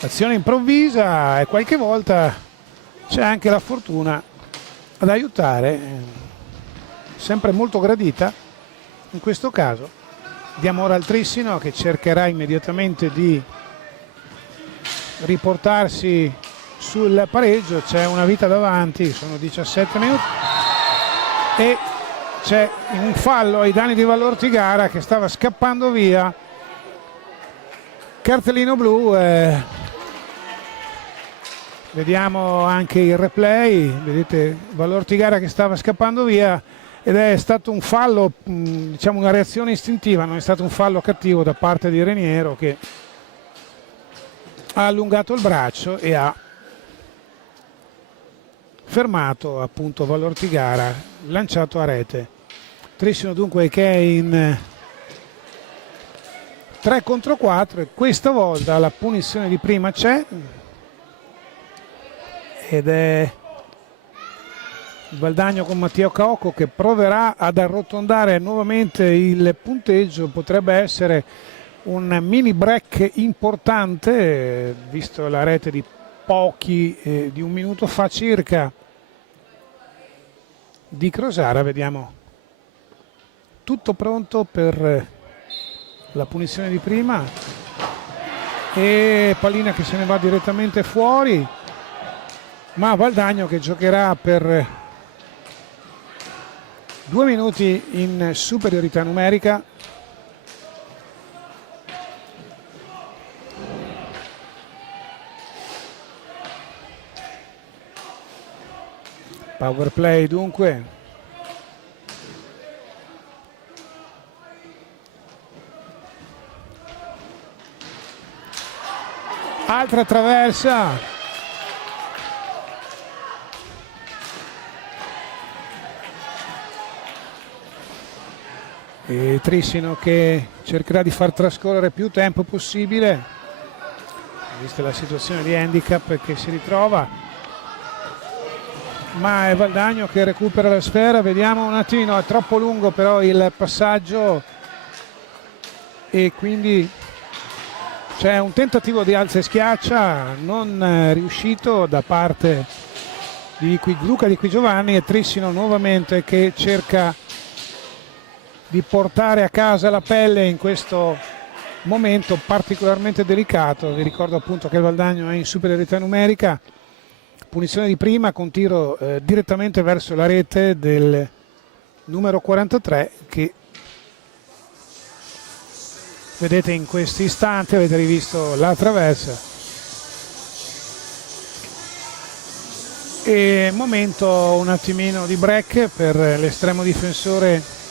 Azione improvvisa e qualche volta c'è anche la fortuna ad aiutare, sempre molto gradita in questo caso. Diamo ora al Trissino, che cercherà immediatamente di riportarsi sul pareggio. C'è una vita davanti, sono 17 minuti e c'è un fallo ai danni di Vallortigara, che stava scappando via. Cartellino blu. Vediamo anche il replay, vedete Vallortigara che stava scappando via, ed è stato un fallo, diciamo una reazione istintiva, non è stato un fallo cattivo da parte di Reniero, che ha allungato il braccio e ha fermato appunto Vallortigara, lanciato a rete. Trissino dunque che è in 3 contro 4 e questa volta la punizione di prima c'è, ed è Valdagno con Matteo Cocco che proverà ad arrotondare nuovamente il punteggio. Potrebbe essere un mini break importante, visto la rete di pochi, di un minuto fa circa, di Crosara. Vediamo, tutto pronto per la punizione di prima e pallina che se ne va direttamente fuori, ma Valdagno che giocherà per 2 minuti in superiorità numerica. Power play dunque. Altra traversa. E Trissino che cercherà di far trascorrere più tempo possibile, vista la situazione di handicap che si ritrova, ma è Valdagno che recupera la sfera. Vediamo un attimo, è troppo lungo però il passaggio e quindi c'è un tentativo di alza e schiaccia non riuscito da parte di Luca Di Qui Giovanni, e Trissino nuovamente che cerca di portare a casa la pelle in questo momento particolarmente delicato. Vi ricordo appunto che il Valdagno è in superiorità numerica. Punizione di prima con tiro direttamente verso la rete del numero 43, che vedete in questo istante, avete rivisto la traversa. E momento un attimino di break per l'estremo difensore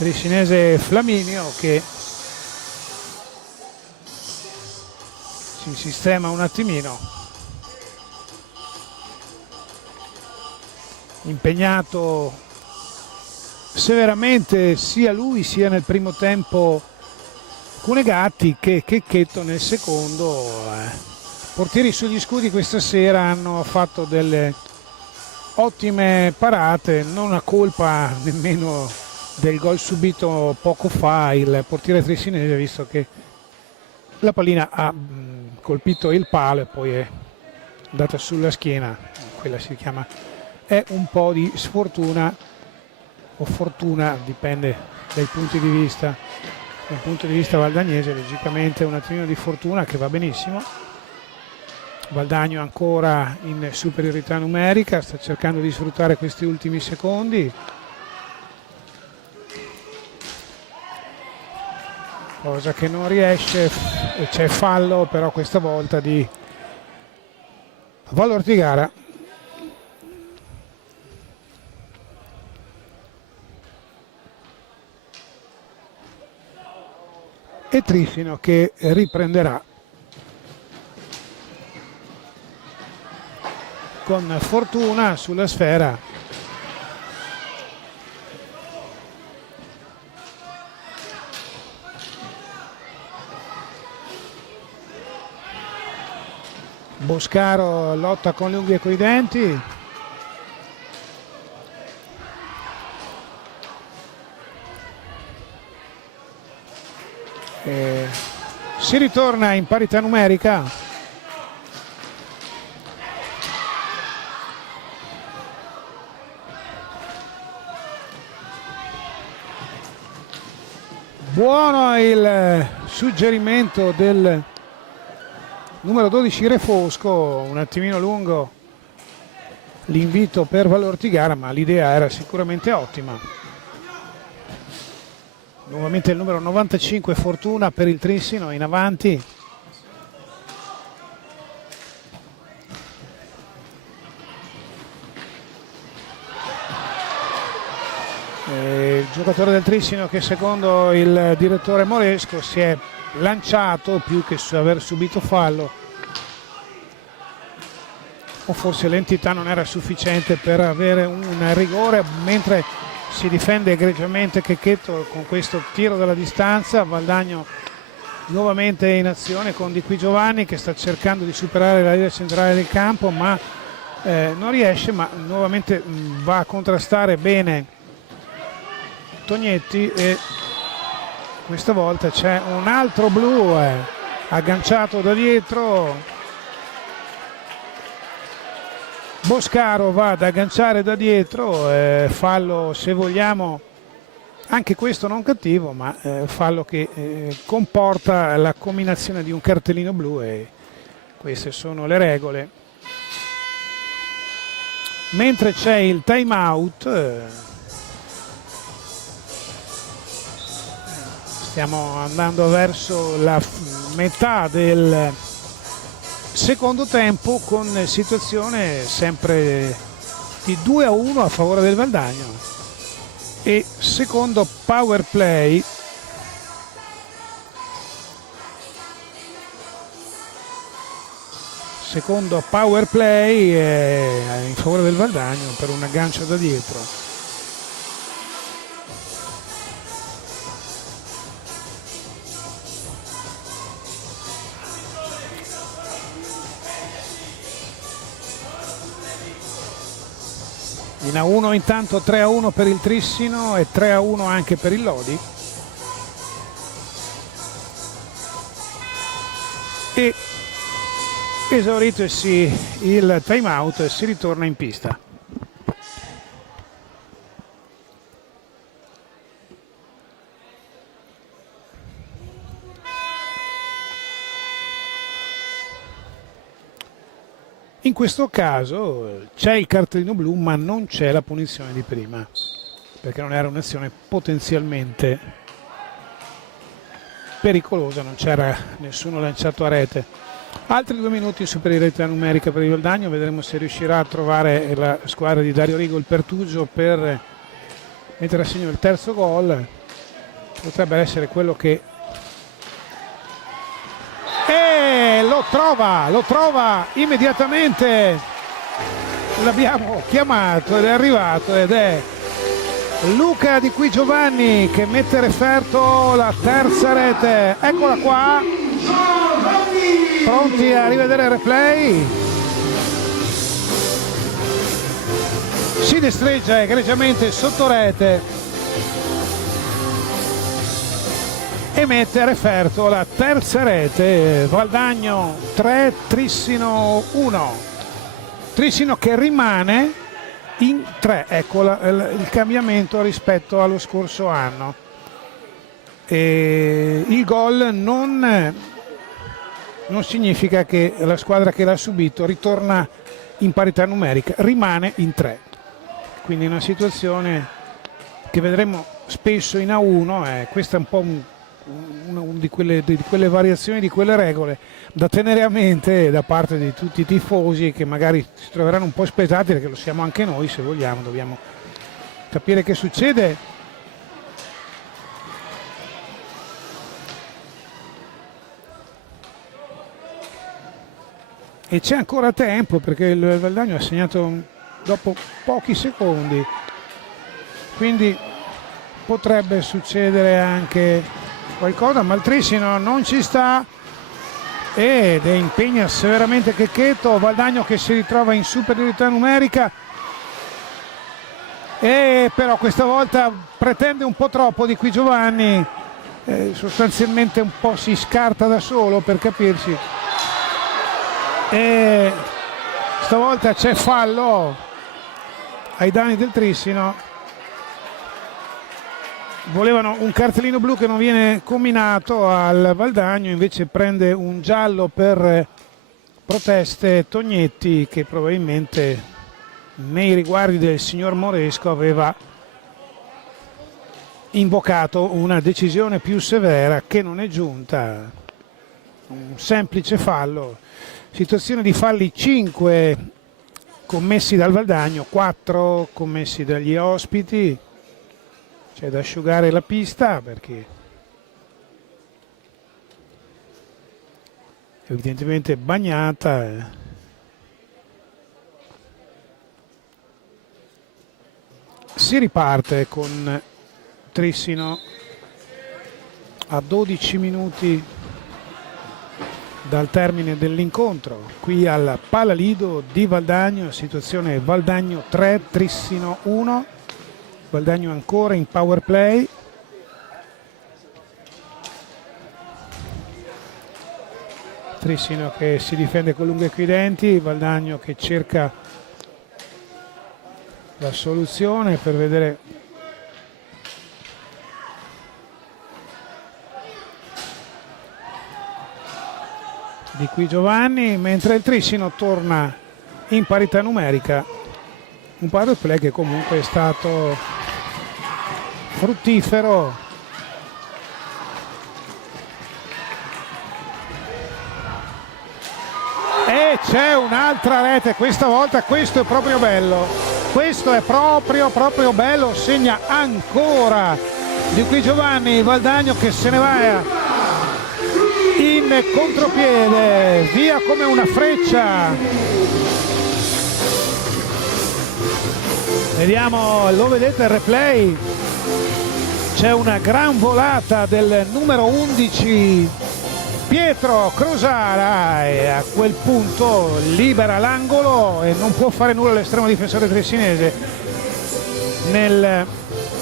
tricinese Flaminio che si sistema un attimino, impegnato severamente sia lui sia nel primo tempo Cunegatti che Checchetto nel secondo. Portieri sugli scudi questa sera hanno fatto delle ottime parate, non a colpa nemmeno del gol subito poco fa il portiere tricinese, visto che la pallina ha colpito il palo e poi è andata sulla schiena. Quella si chiama, è un po' di sfortuna o fortuna, dipende dai punti di vista. Dal punto di vista valdagnese logicamente un attimino di fortuna, che va benissimo. Valdagno ancora in superiorità numerica, sta cercando di sfruttare questi ultimi secondi, cosa che non riesce. C'è fallo però questa volta di Valle Ortigara. E Trifino che riprenderà con fortuna sulla sfera. Boscaro lotta con le unghie e coi denti. Si ritorna in parità numerica. Buono il suggerimento del numero 12 Refosco, un attimino lungo l'invito per Valle Ortigara, ma l'idea era sicuramente ottima. Nuovamente il numero 95 Fortuna per il Trissino in avanti. Il giocatore del Trissino che secondo il direttore Moresco si è lanciato più che su aver subito fallo, o forse l'entità non era sufficiente per avere un rigore, mentre si difende egregiamente Checchetto con questo tiro dalla distanza. Valdagno nuovamente in azione con Di Qui Giovanni che sta cercando di superare la linea centrale del campo, ma non riesce, ma nuovamente va a contrastare bene Tognetti e questa volta c'è un altro blu agganciato da dietro. Boscaro va ad agganciare da dietro, fallo se vogliamo anche questo non cattivo, ma fallo che comporta la combinazione di un cartellino blu e queste sono le regole. Mentre c'è il time out, stiamo andando verso la metà del secondo tempo con situazione sempre di 2-1 a favore del Valdagno e secondo power play in favore del Valdagno per un aggancio da dietro. In A1 intanto 3-1 per il Trissino e 3-1 anche per il Lodi. E esauritosi il time out si ritorna in pista. In questo caso c'è il cartellino blu, ma non c'è la punizione di prima, perché non era un'azione potenzialmente pericolosa, non c'era nessuno lanciato a rete. Altri 2 minuti in superiorità numerica per il Valdagno, vedremo se riuscirà a trovare la squadra di Dario Rigo il pertugio per mettere a segno il terzo gol. potrebbe essere quello che lo trova immediatamente, l'abbiamo chiamato ed è arrivato, ed è Luca Di Qui Giovanni che mette referto la terza rete. Eccola qua, pronti a rivedere il replay. Si destreggia egregiamente sotto rete e mette a referto la terza rete. Valdagno 3, Trissino 1. Trissino che rimane in 3, ecco il cambiamento rispetto allo scorso anno. E il gol non significa che la squadra che l'ha subito ritorna in parità numerica, rimane in 3. Quindi una situazione che vedremo spesso in A1, questa è un po' una di quelle variazioni, di quelle regole da tenere a mente da parte di tutti i tifosi che magari si troveranno un po' spietati, perché lo siamo anche noi, se vogliamo, dobbiamo capire che succede. E c'è ancora tempo, perché il Valdagno ha segnato dopo pochi secondi, quindi potrebbe succedere anche qualcosa, ma il Trissino non ci sta ed impegna severamente Checchetto. Valdagno che si ritrova in superiorità numerica, e però questa volta pretende un po' troppo Di Qui Giovanni, sostanzialmente un po' si scarta da solo, per capirsi, e stavolta c'è fallo ai danni del Trissino. Volevano un cartellino blu che non viene comminato al Valdagno, invece prende un giallo per proteste Tognetti, che probabilmente nei riguardi del signor Moresco aveva invocato una decisione più severa che non è giunta. Un semplice fallo, situazione di falli 5 commessi dal Valdagno, 4 commessi dagli ospiti. C'è da asciugare la pista, perché evidentemente bagnata. Si riparte con Trissino a 12 minuti dal termine dell'incontro qui al Palalido di Valdagno. Situazione Valdagno 3, Trissino 1. Valdagno ancora in power play. Trissino che si difende con lunghe equidenti, Valdagno che cerca la soluzione per vedere Di Qui Giovanni, mentre il Trissino torna in parità numerica. Un power play che comunque è stato fruttifero. E c'è un'altra rete, questa volta questo è proprio bello, questo è proprio bello, segna ancora Di Qui Giovanni. Valdagno che se ne va in contropiede, via come una freccia. Vediamo, lo vedete il replay, c'è una gran volata del numero 11 Pietro Crosara, e a quel punto libera l'angolo e non può fare nulla l'estremo difensore tressinese nel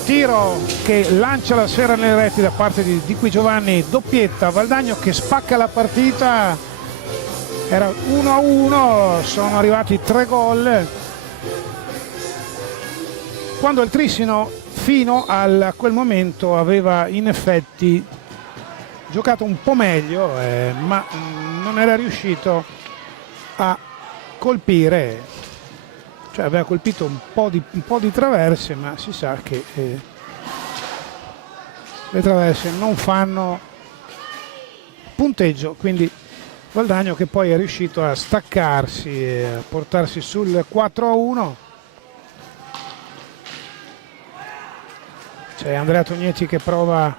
tiro che lancia la sfera nelle reti da parte di Qui Giovanni. Doppietta, Valdagno che spacca la partita, era 1-1, sono arrivati 3 gol, quando il Trissino fino a quel momento aveva in effetti giocato un po' meglio, ma non era riuscito a colpire, cioè aveva colpito un po' di traverse, ma si sa che le traverse non fanno punteggio, quindi Valdagno che poi è riuscito a staccarsi e a portarsi sul 4-1. C'è Andrea Tognetti che prova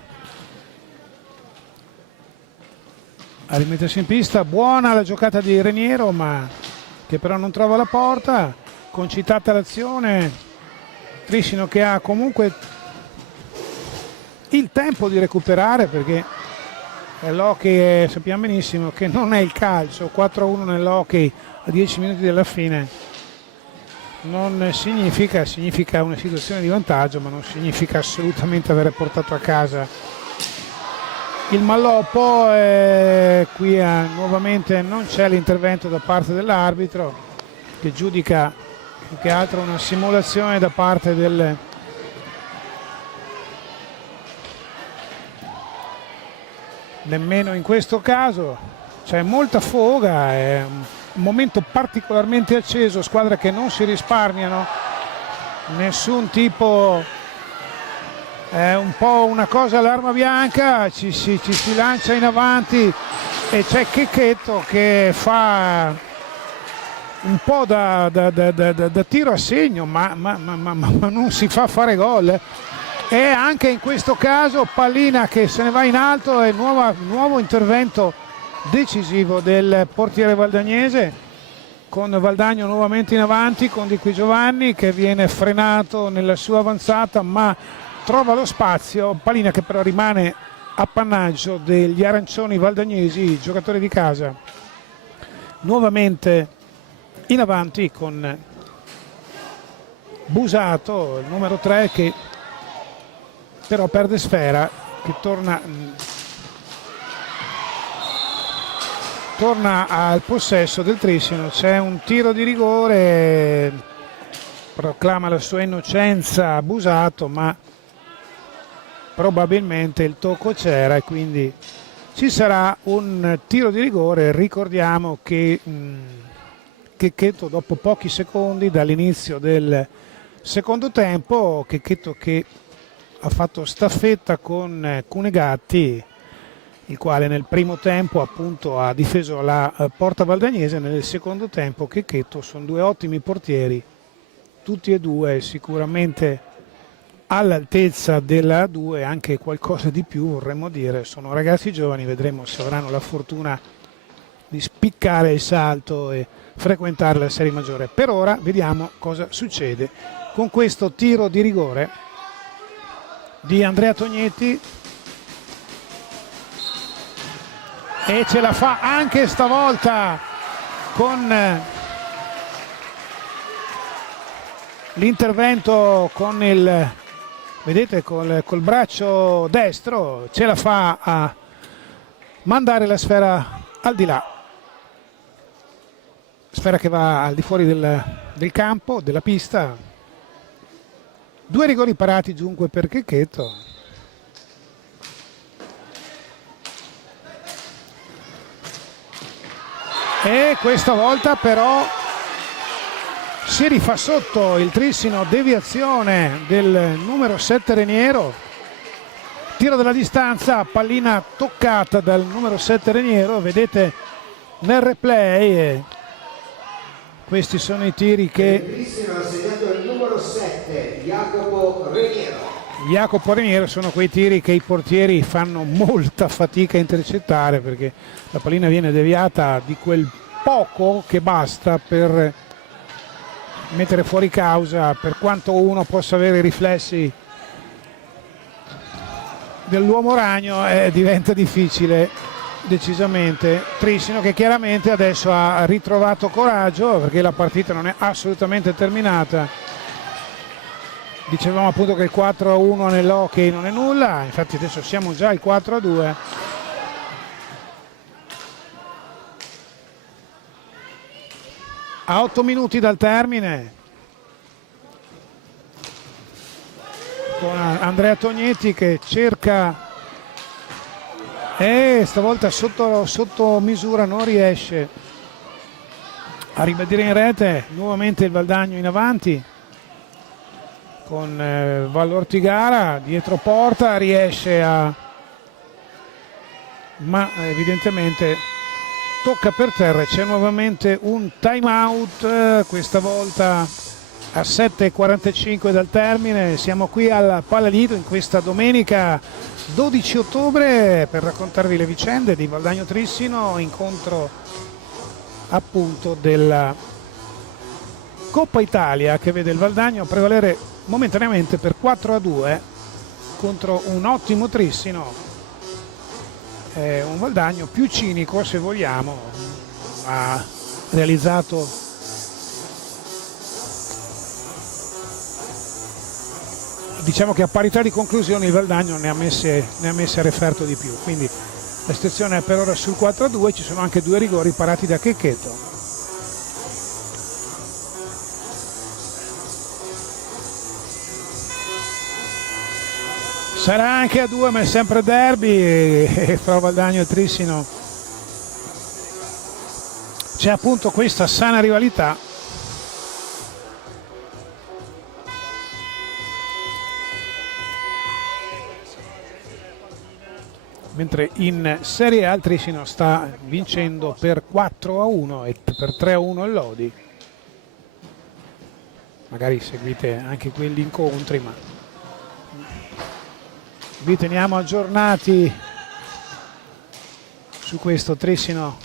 a rimettersi in pista. Buona la giocata di Reniero, ma che però non trova la porta. Concitata l'azione, Trissino che ha comunque il tempo di recuperare, perché l'hockey sappiamo benissimo che non è il calcio. 4-1 nell'hockey a 10 minuti dalla fine non significa una situazione di vantaggio, ma non significa assolutamente avere portato a casa il malloppo. Qui nuovamente non c'è l'intervento da parte dell'arbitro, che giudica più che altro una simulazione da parte del nemmeno in questo caso c'è molta foga, è un momento particolarmente acceso, squadre che non si risparmiano nessun tipo, è un po' una cosa all'arma bianca, ci si lancia in avanti e c'è Checchetto che fa un po' da tiro a segno, ma non si fa fare gol. E anche in questo caso pallina che se ne va in alto e nuovo intervento decisivo del portiere valdagnese, con Valdagno nuovamente in avanti, con Di Qui Giovanni che viene frenato nella sua avanzata ma trova lo spazio. Pallina che però rimane appannaggio degli arancioni valdagnesi, giocatori di casa, nuovamente in avanti con Busato, il numero 3, che però perde sfera, che torna al possesso del Trissino. C'è un tiro di rigore, proclama la sua innocenza Busato, ma probabilmente il tocco c'era e quindi ci sarà un tiro di rigore. Ricordiamo che Checchetto, dopo pochi secondi dall'inizio del secondo tempo, Checchetto che ha fatto staffetta con Cunegatti, il quale nel primo tempo appunto ha difeso la porta valdagnese. Nel secondo tempo Checchetto, sono due ottimi portieri, tutti e due sicuramente all'altezza della A2, anche qualcosa di più vorremmo dire. Sono ragazzi giovani, vedremo se avranno la fortuna di spiccare il salto e frequentare la serie maggiore. Per ora vediamo cosa succede con questo tiro di rigore di Andrea Tognetti, e ce la fa anche stavolta con l'intervento con il, vedete, col braccio destro, ce la fa a mandare la sfera al di là, sfera che va al di fuori del campo, della pista. Due rigori parati dunque per Checchetto. E questa volta però si rifà sotto il Trissino, deviazione del numero 7 Reniero, tiro dalla distanza, pallina toccata dal numero 7 Reniero, vedete nel replay. Questi sono i tiri che Trissino ha segnato il numero 7, Jacopo Reniero. Jacopo Reniero, sono quei tiri che i portieri fanno molta fatica a intercettare, perché la pallina viene deviata di quel poco che basta per mettere fuori causa, per quanto uno possa avere i riflessi dell'uomo ragno, diventa difficile decisamente. Trissino che chiaramente adesso ha ritrovato coraggio, perché la partita non è assolutamente terminata. Dicevamo appunto che il 4-1 nell'hockey non è nulla, infatti adesso siamo già al 4-2. A 8 minuti dal termine, con Andrea Tognetti che cerca, e stavolta sotto misura non riesce a ribadire in rete. Nuovamente il Valdagno in avanti con Vallortigara dietro porta, riesce a, ma evidentemente tocca per terra. C'è nuovamente un time out, questa volta a 7:45 dal termine. Siamo qui al Palalido in questa domenica 12 ottobre per raccontarvi le vicende di Valdagno Trissino, incontro appunto della Coppa Italia che vede il Valdagno prevalere momentaneamente per 4-2 contro un ottimo Trissino, un Valdagno più cinico se vogliamo, ha realizzato diciamo che a parità di conclusioni il Valdagno ne ha messe a referto di più, quindi la situazione è per ora sul 4-2, ci sono anche 2 rigori parati da Checchetto. Sarà anche a 2 ma è sempre derby fra Valdagno e Trissino c'è appunto questa sana rivalità. Mentre in Serie A il Trissino sta vincendo per 4-1 e per 3-1 il Lodi. Magari seguite anche quegli incontri, ma vi teniamo aggiornati su questo Trissino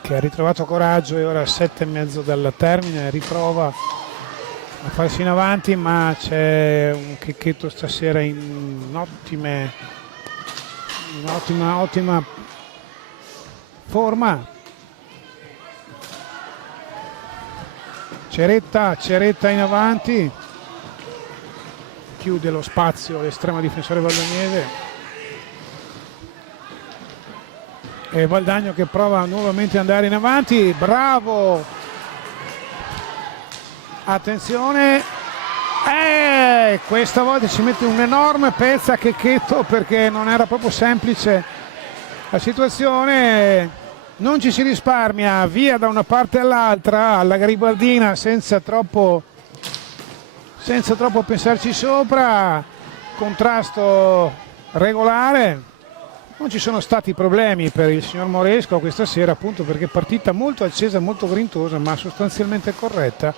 che ha ritrovato coraggio e ora a 7:30 dal termine riprova a farsi in avanti, ma c'è un Checchetto stasera in ottima forma. Ceretta in avanti, chiude lo spazio l'estremo difensore valdagnese e Valdagno che prova nuovamente ad andare in avanti, bravo, attenzione, questa volta ci mette un enorme pezzo a Checchetto perché non era proprio semplice la situazione, non ci si risparmia, via da una parte all'altra alla garibaldina senza troppo pensarci sopra, contrasto regolare. Non ci sono stati problemi per il signor Moresco questa sera, appunto perché partita molto accesa, molto grintosa, ma sostanzialmente corretta.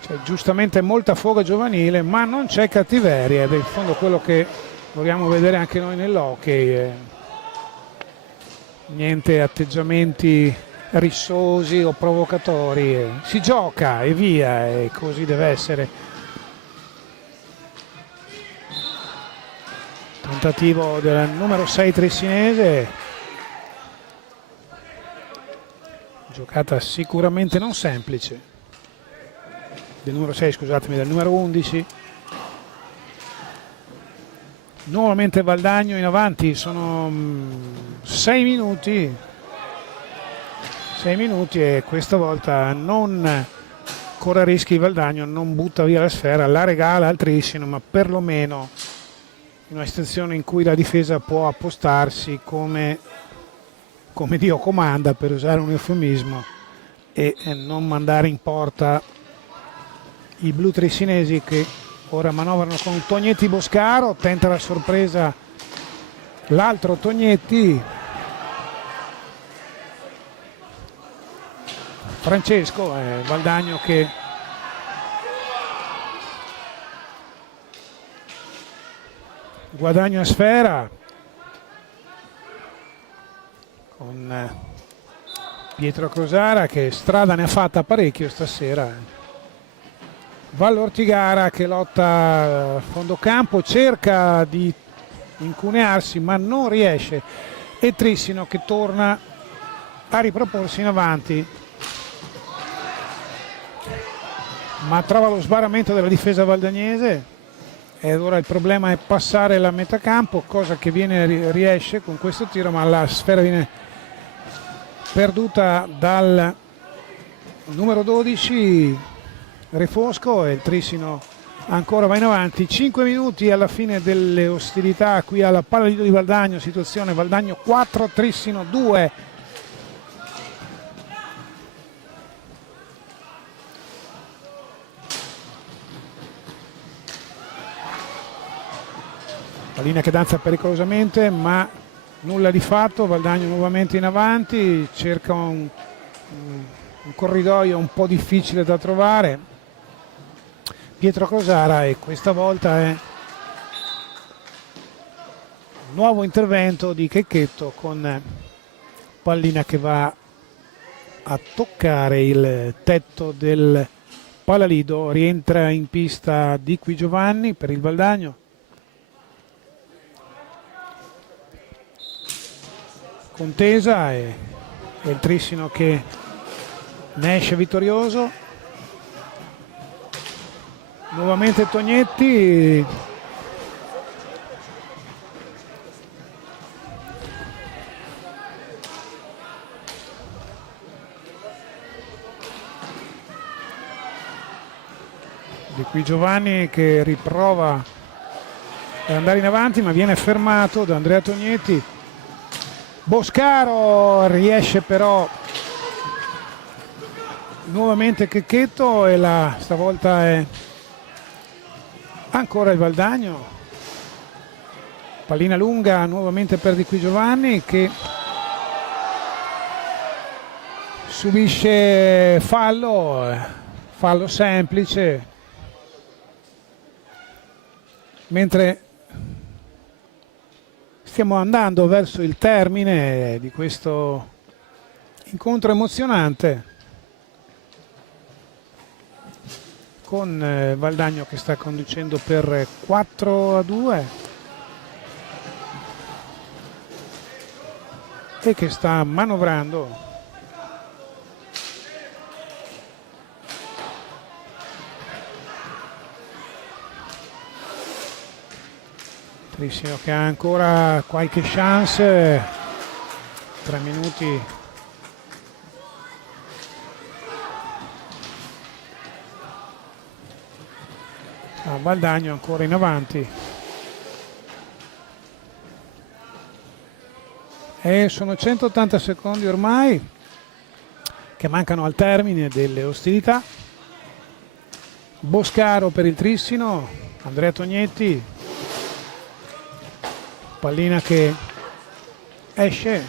C'è giustamente molta foga giovanile, ma non c'è cattiveria, ed è in fondo quello che vogliamo vedere anche noi nell'hockey. Niente atteggiamenti rissosi o provocatori, si gioca e via, e così deve essere. Tentativo del numero 6 trissinese, giocata sicuramente non semplice del numero 6, scusatemi, del numero 11. Nuovamente Valdagno in avanti, sono 6 minuti e questa volta non corre rischi Valdagno, non butta via la sfera, la regala al Trissino, ma perlomeno in una situazione in cui la difesa può appostarsi come Dio comanda, per usare un eufemismo, e non mandare in porta i blu trissinesi che ora manovrano con Tognetti Boscaro, tenta la sorpresa l'altro Tognetti, Francesco, Valdagno che guadagna sfera con Pietro Crosara che strada ne ha fatta parecchio stasera. Vallo Ortigara che lotta a fondo campo, cerca di incunearsi ma non riesce, e Trissino che torna a riproporsi in avanti ma trova lo sbarramento della difesa valdagnese. E ora il problema è passare la metà campo, cosa che riesce con questo tiro, ma la sfera viene perduta dal numero 12 Refosco e il Trissino ancora va in avanti. 5 minuti alla fine delle ostilità qui alla Palalido di Valdagno, situazione Valdagno 4 Trissino 2. Pallina che danza pericolosamente, ma nulla di fatto. Valdagno nuovamente in avanti, cerca un corridoio un po' difficile da trovare. Pietro Crosara, e questa volta è un nuovo intervento di Checchetto con pallina che va a toccare il tetto del palalido. Rientra in pista Di Qui Giovanni per il Valdagno. Contesa e il Trissino che ne esce vittorioso. Nuovamente Tognetti. Di Qui Giovanni che riprova ad andare in avanti ma viene fermato da Andrea Tognetti. Boscaro riesce però nuovamente Checchetto e stavolta è ancora il Valdagno. Pallina lunga nuovamente per Di Qui Giovanni che subisce fallo semplice, mentre stiamo andando verso il termine di questo incontro emozionante con Valdagno che sta conducendo per 4-2 e che sta manovrando Trissino che ha ancora qualche chance. 3 minuti. Valdagno ancora in avanti e sono 180 secondi ormai che mancano al termine delle ostilità. Boscaro per il Trissino, Andrea Tognetti, pallina che esce,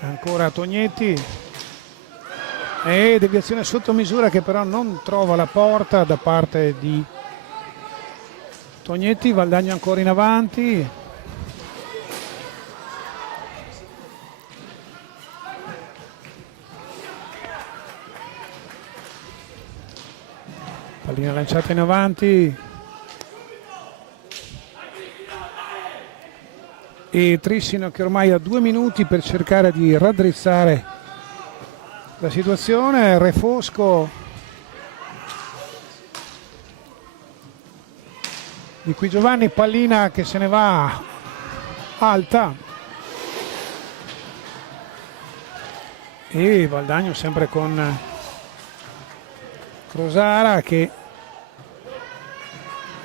ancora Tognetti e deviazione sotto misura che però non trova la porta da parte di Tognetti. Valdagno ancora in avanti, pallina lanciata in avanti e Trissino che ormai ha 2 minuti per cercare di raddrizzare la situazione. Refosco, Di Qui Giovanni, pallina che se ne va alta e Valdagno sempre con Crosara che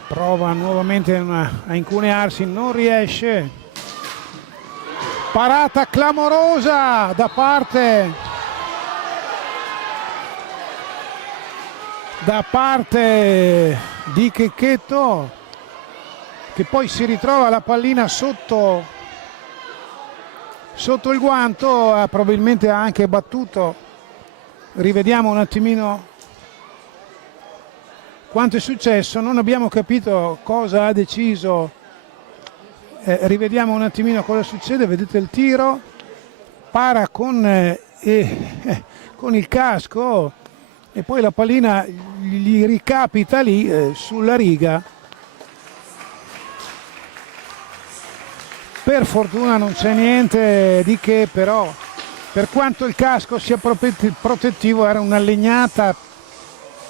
prova nuovamente a incunearsi, non riesce. Parata clamorosa da parte di Checchetto che poi si ritrova la pallina sotto il guanto, probabilmente ha anche battuto. Rivediamo un attimino quanto è successo, non abbiamo capito cosa ha deciso. Rivediamo un attimino cosa succede. Vedete il tiro, para con il casco e poi la pallina gli ricapita lì sulla riga. Per fortuna non c'è niente di che, però per quanto il casco sia protettivo era una legnata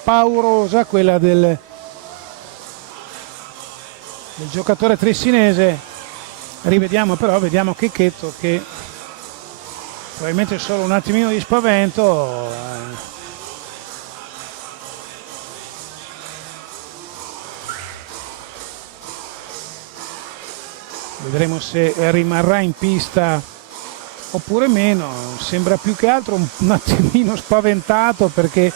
paurosa quella del giocatore trissinese. Rivediamo però, vediamo Checchetto che probabilmente solo un attimino di spavento. Vedremo se rimarrà in pista oppure meno. Sembra più che altro un attimino spaventato, perché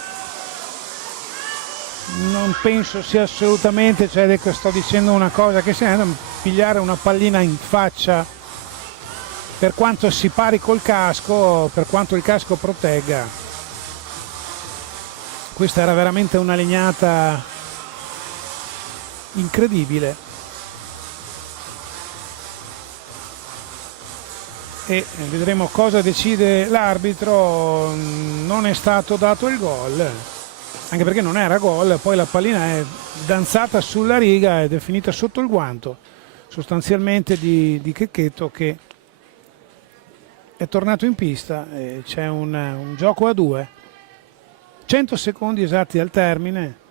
non penso sia assolutamente, sto dicendo una cosa, che se ne a pigliare una pallina in faccia per quanto si pari col casco, per quanto il casco protegga. Questa era veramente una legnata incredibile. E vedremo cosa decide l'arbitro. Non è stato dato il gol, anche perché non era gol. Poi la pallina è danzata sulla riga ed è finita sotto il guanto sostanzialmente di Checchetto, che è tornato in pista. E c'è un gioco a 2, 100 secondi esatti al termine.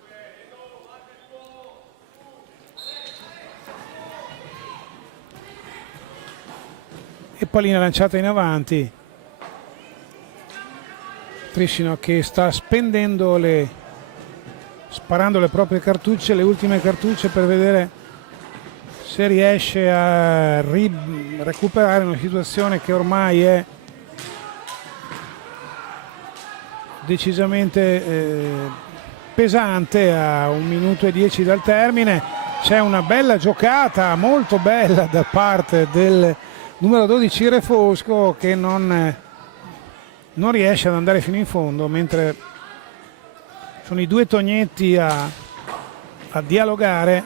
E pallina lanciata in avanti. Trissino che sta spendendo sparando le proprie cartucce, le ultime cartucce, per vedere se riesce a recuperare una situazione che ormai è decisamente pesante. A 1 minuto e 10 dal termine c'è una bella giocata, molto bella, da parte del numero 12 Refosco, che non riesce ad andare fino in fondo, mentre sono i due Tognetti a dialogare.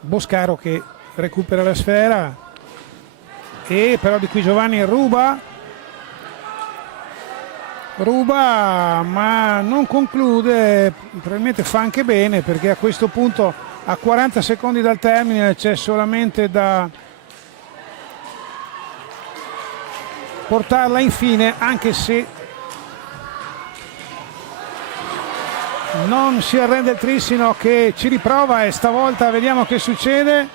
Boscaro che recupera la sfera, e però di qui Giovanni ruba, ma non conclude. Probabilmente fa anche bene, perché a questo punto, a 40 secondi dal termine, c'è solamente da portarla infine, anche se non si arrende il Trissino, che ci riprova, e stavolta vediamo che succede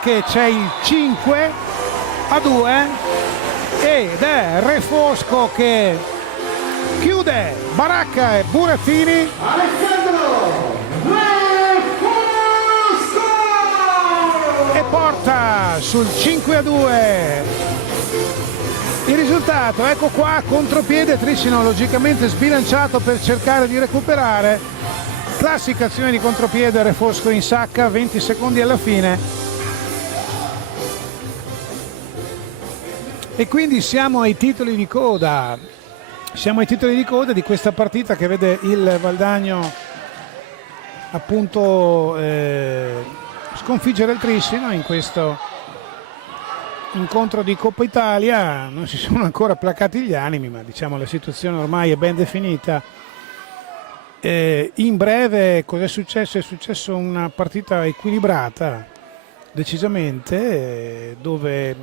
che c'è il 5-2 ed è Refosco che chiude baracca e burattini. Alessandro Refosco! E porta sul 5-2 il risultato. Ecco qua, contropiede, Trissino logicamente sbilanciato per cercare di recuperare. Classica azione di contropiede, Refosco in sacca, 20 secondi alla fine. E quindi siamo ai titoli di coda. Siamo ai titoli di coda di questa partita, che vede il Valdagno appunto sconfiggere il Trissino in questo incontro di Coppa Italia. Non si sono ancora placati gli animi, ma diciamo la situazione ormai è ben definita. In breve, cos'è successo? È successo una partita equilibrata, decisamente, dove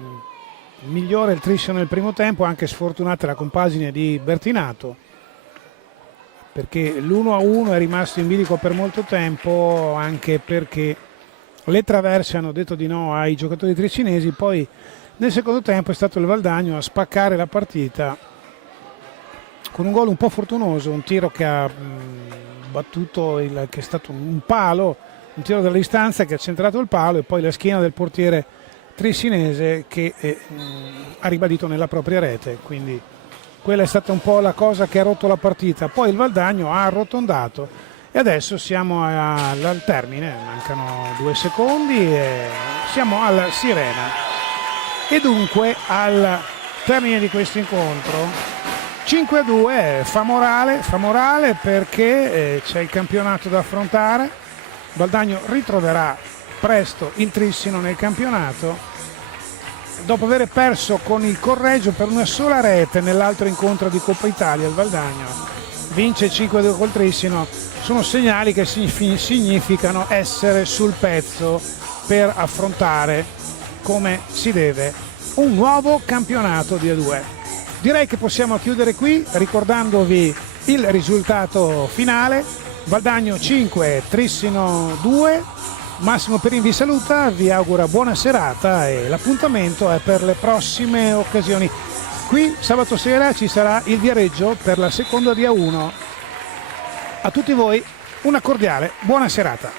migliora il Trissino nel primo tempo, anche sfortunata la compagine di Bertinato, perché l'1-1 è rimasto in bilico per molto tempo, anche perché le traverse hanno detto di no ai giocatori tricinesi. Poi nel secondo tempo è stato il Valdagno a spaccare la partita con un gol un po' fortunoso, un tiro che ha battuto che è stato un palo, un tiro dalla distanza che ha centrato il palo, e poi la schiena del portiere tricinese che ha ribadito nella propria rete. Quindi quella è stata un po' la cosa che ha rotto la partita. Poi il Valdagno ha arrotondato e adesso siamo al termine, mancano 2 secondi e siamo alla sirena. E dunque al termine di questo incontro 5-2 fa morale, perché c'è il campionato da affrontare. Valdagno ritroverà presto il Trissino nel campionato, dopo aver perso con il Correggio per una sola rete nell'altro incontro di Coppa Italia. Il Valdagno vince 5-2 col Trissino. Sono segnali che significano essere sul pezzo per affrontare come si deve un nuovo campionato di A2. Direi che possiamo chiudere qui ricordandovi il risultato finale: Valdagno 5, Trissino 2. Massimo Perin vi saluta, vi augura buona serata e l'appuntamento è per le prossime occasioni. Qui sabato sera ci sarà il Viareggio per la seconda di A1. A tutti voi una cordiale buona serata.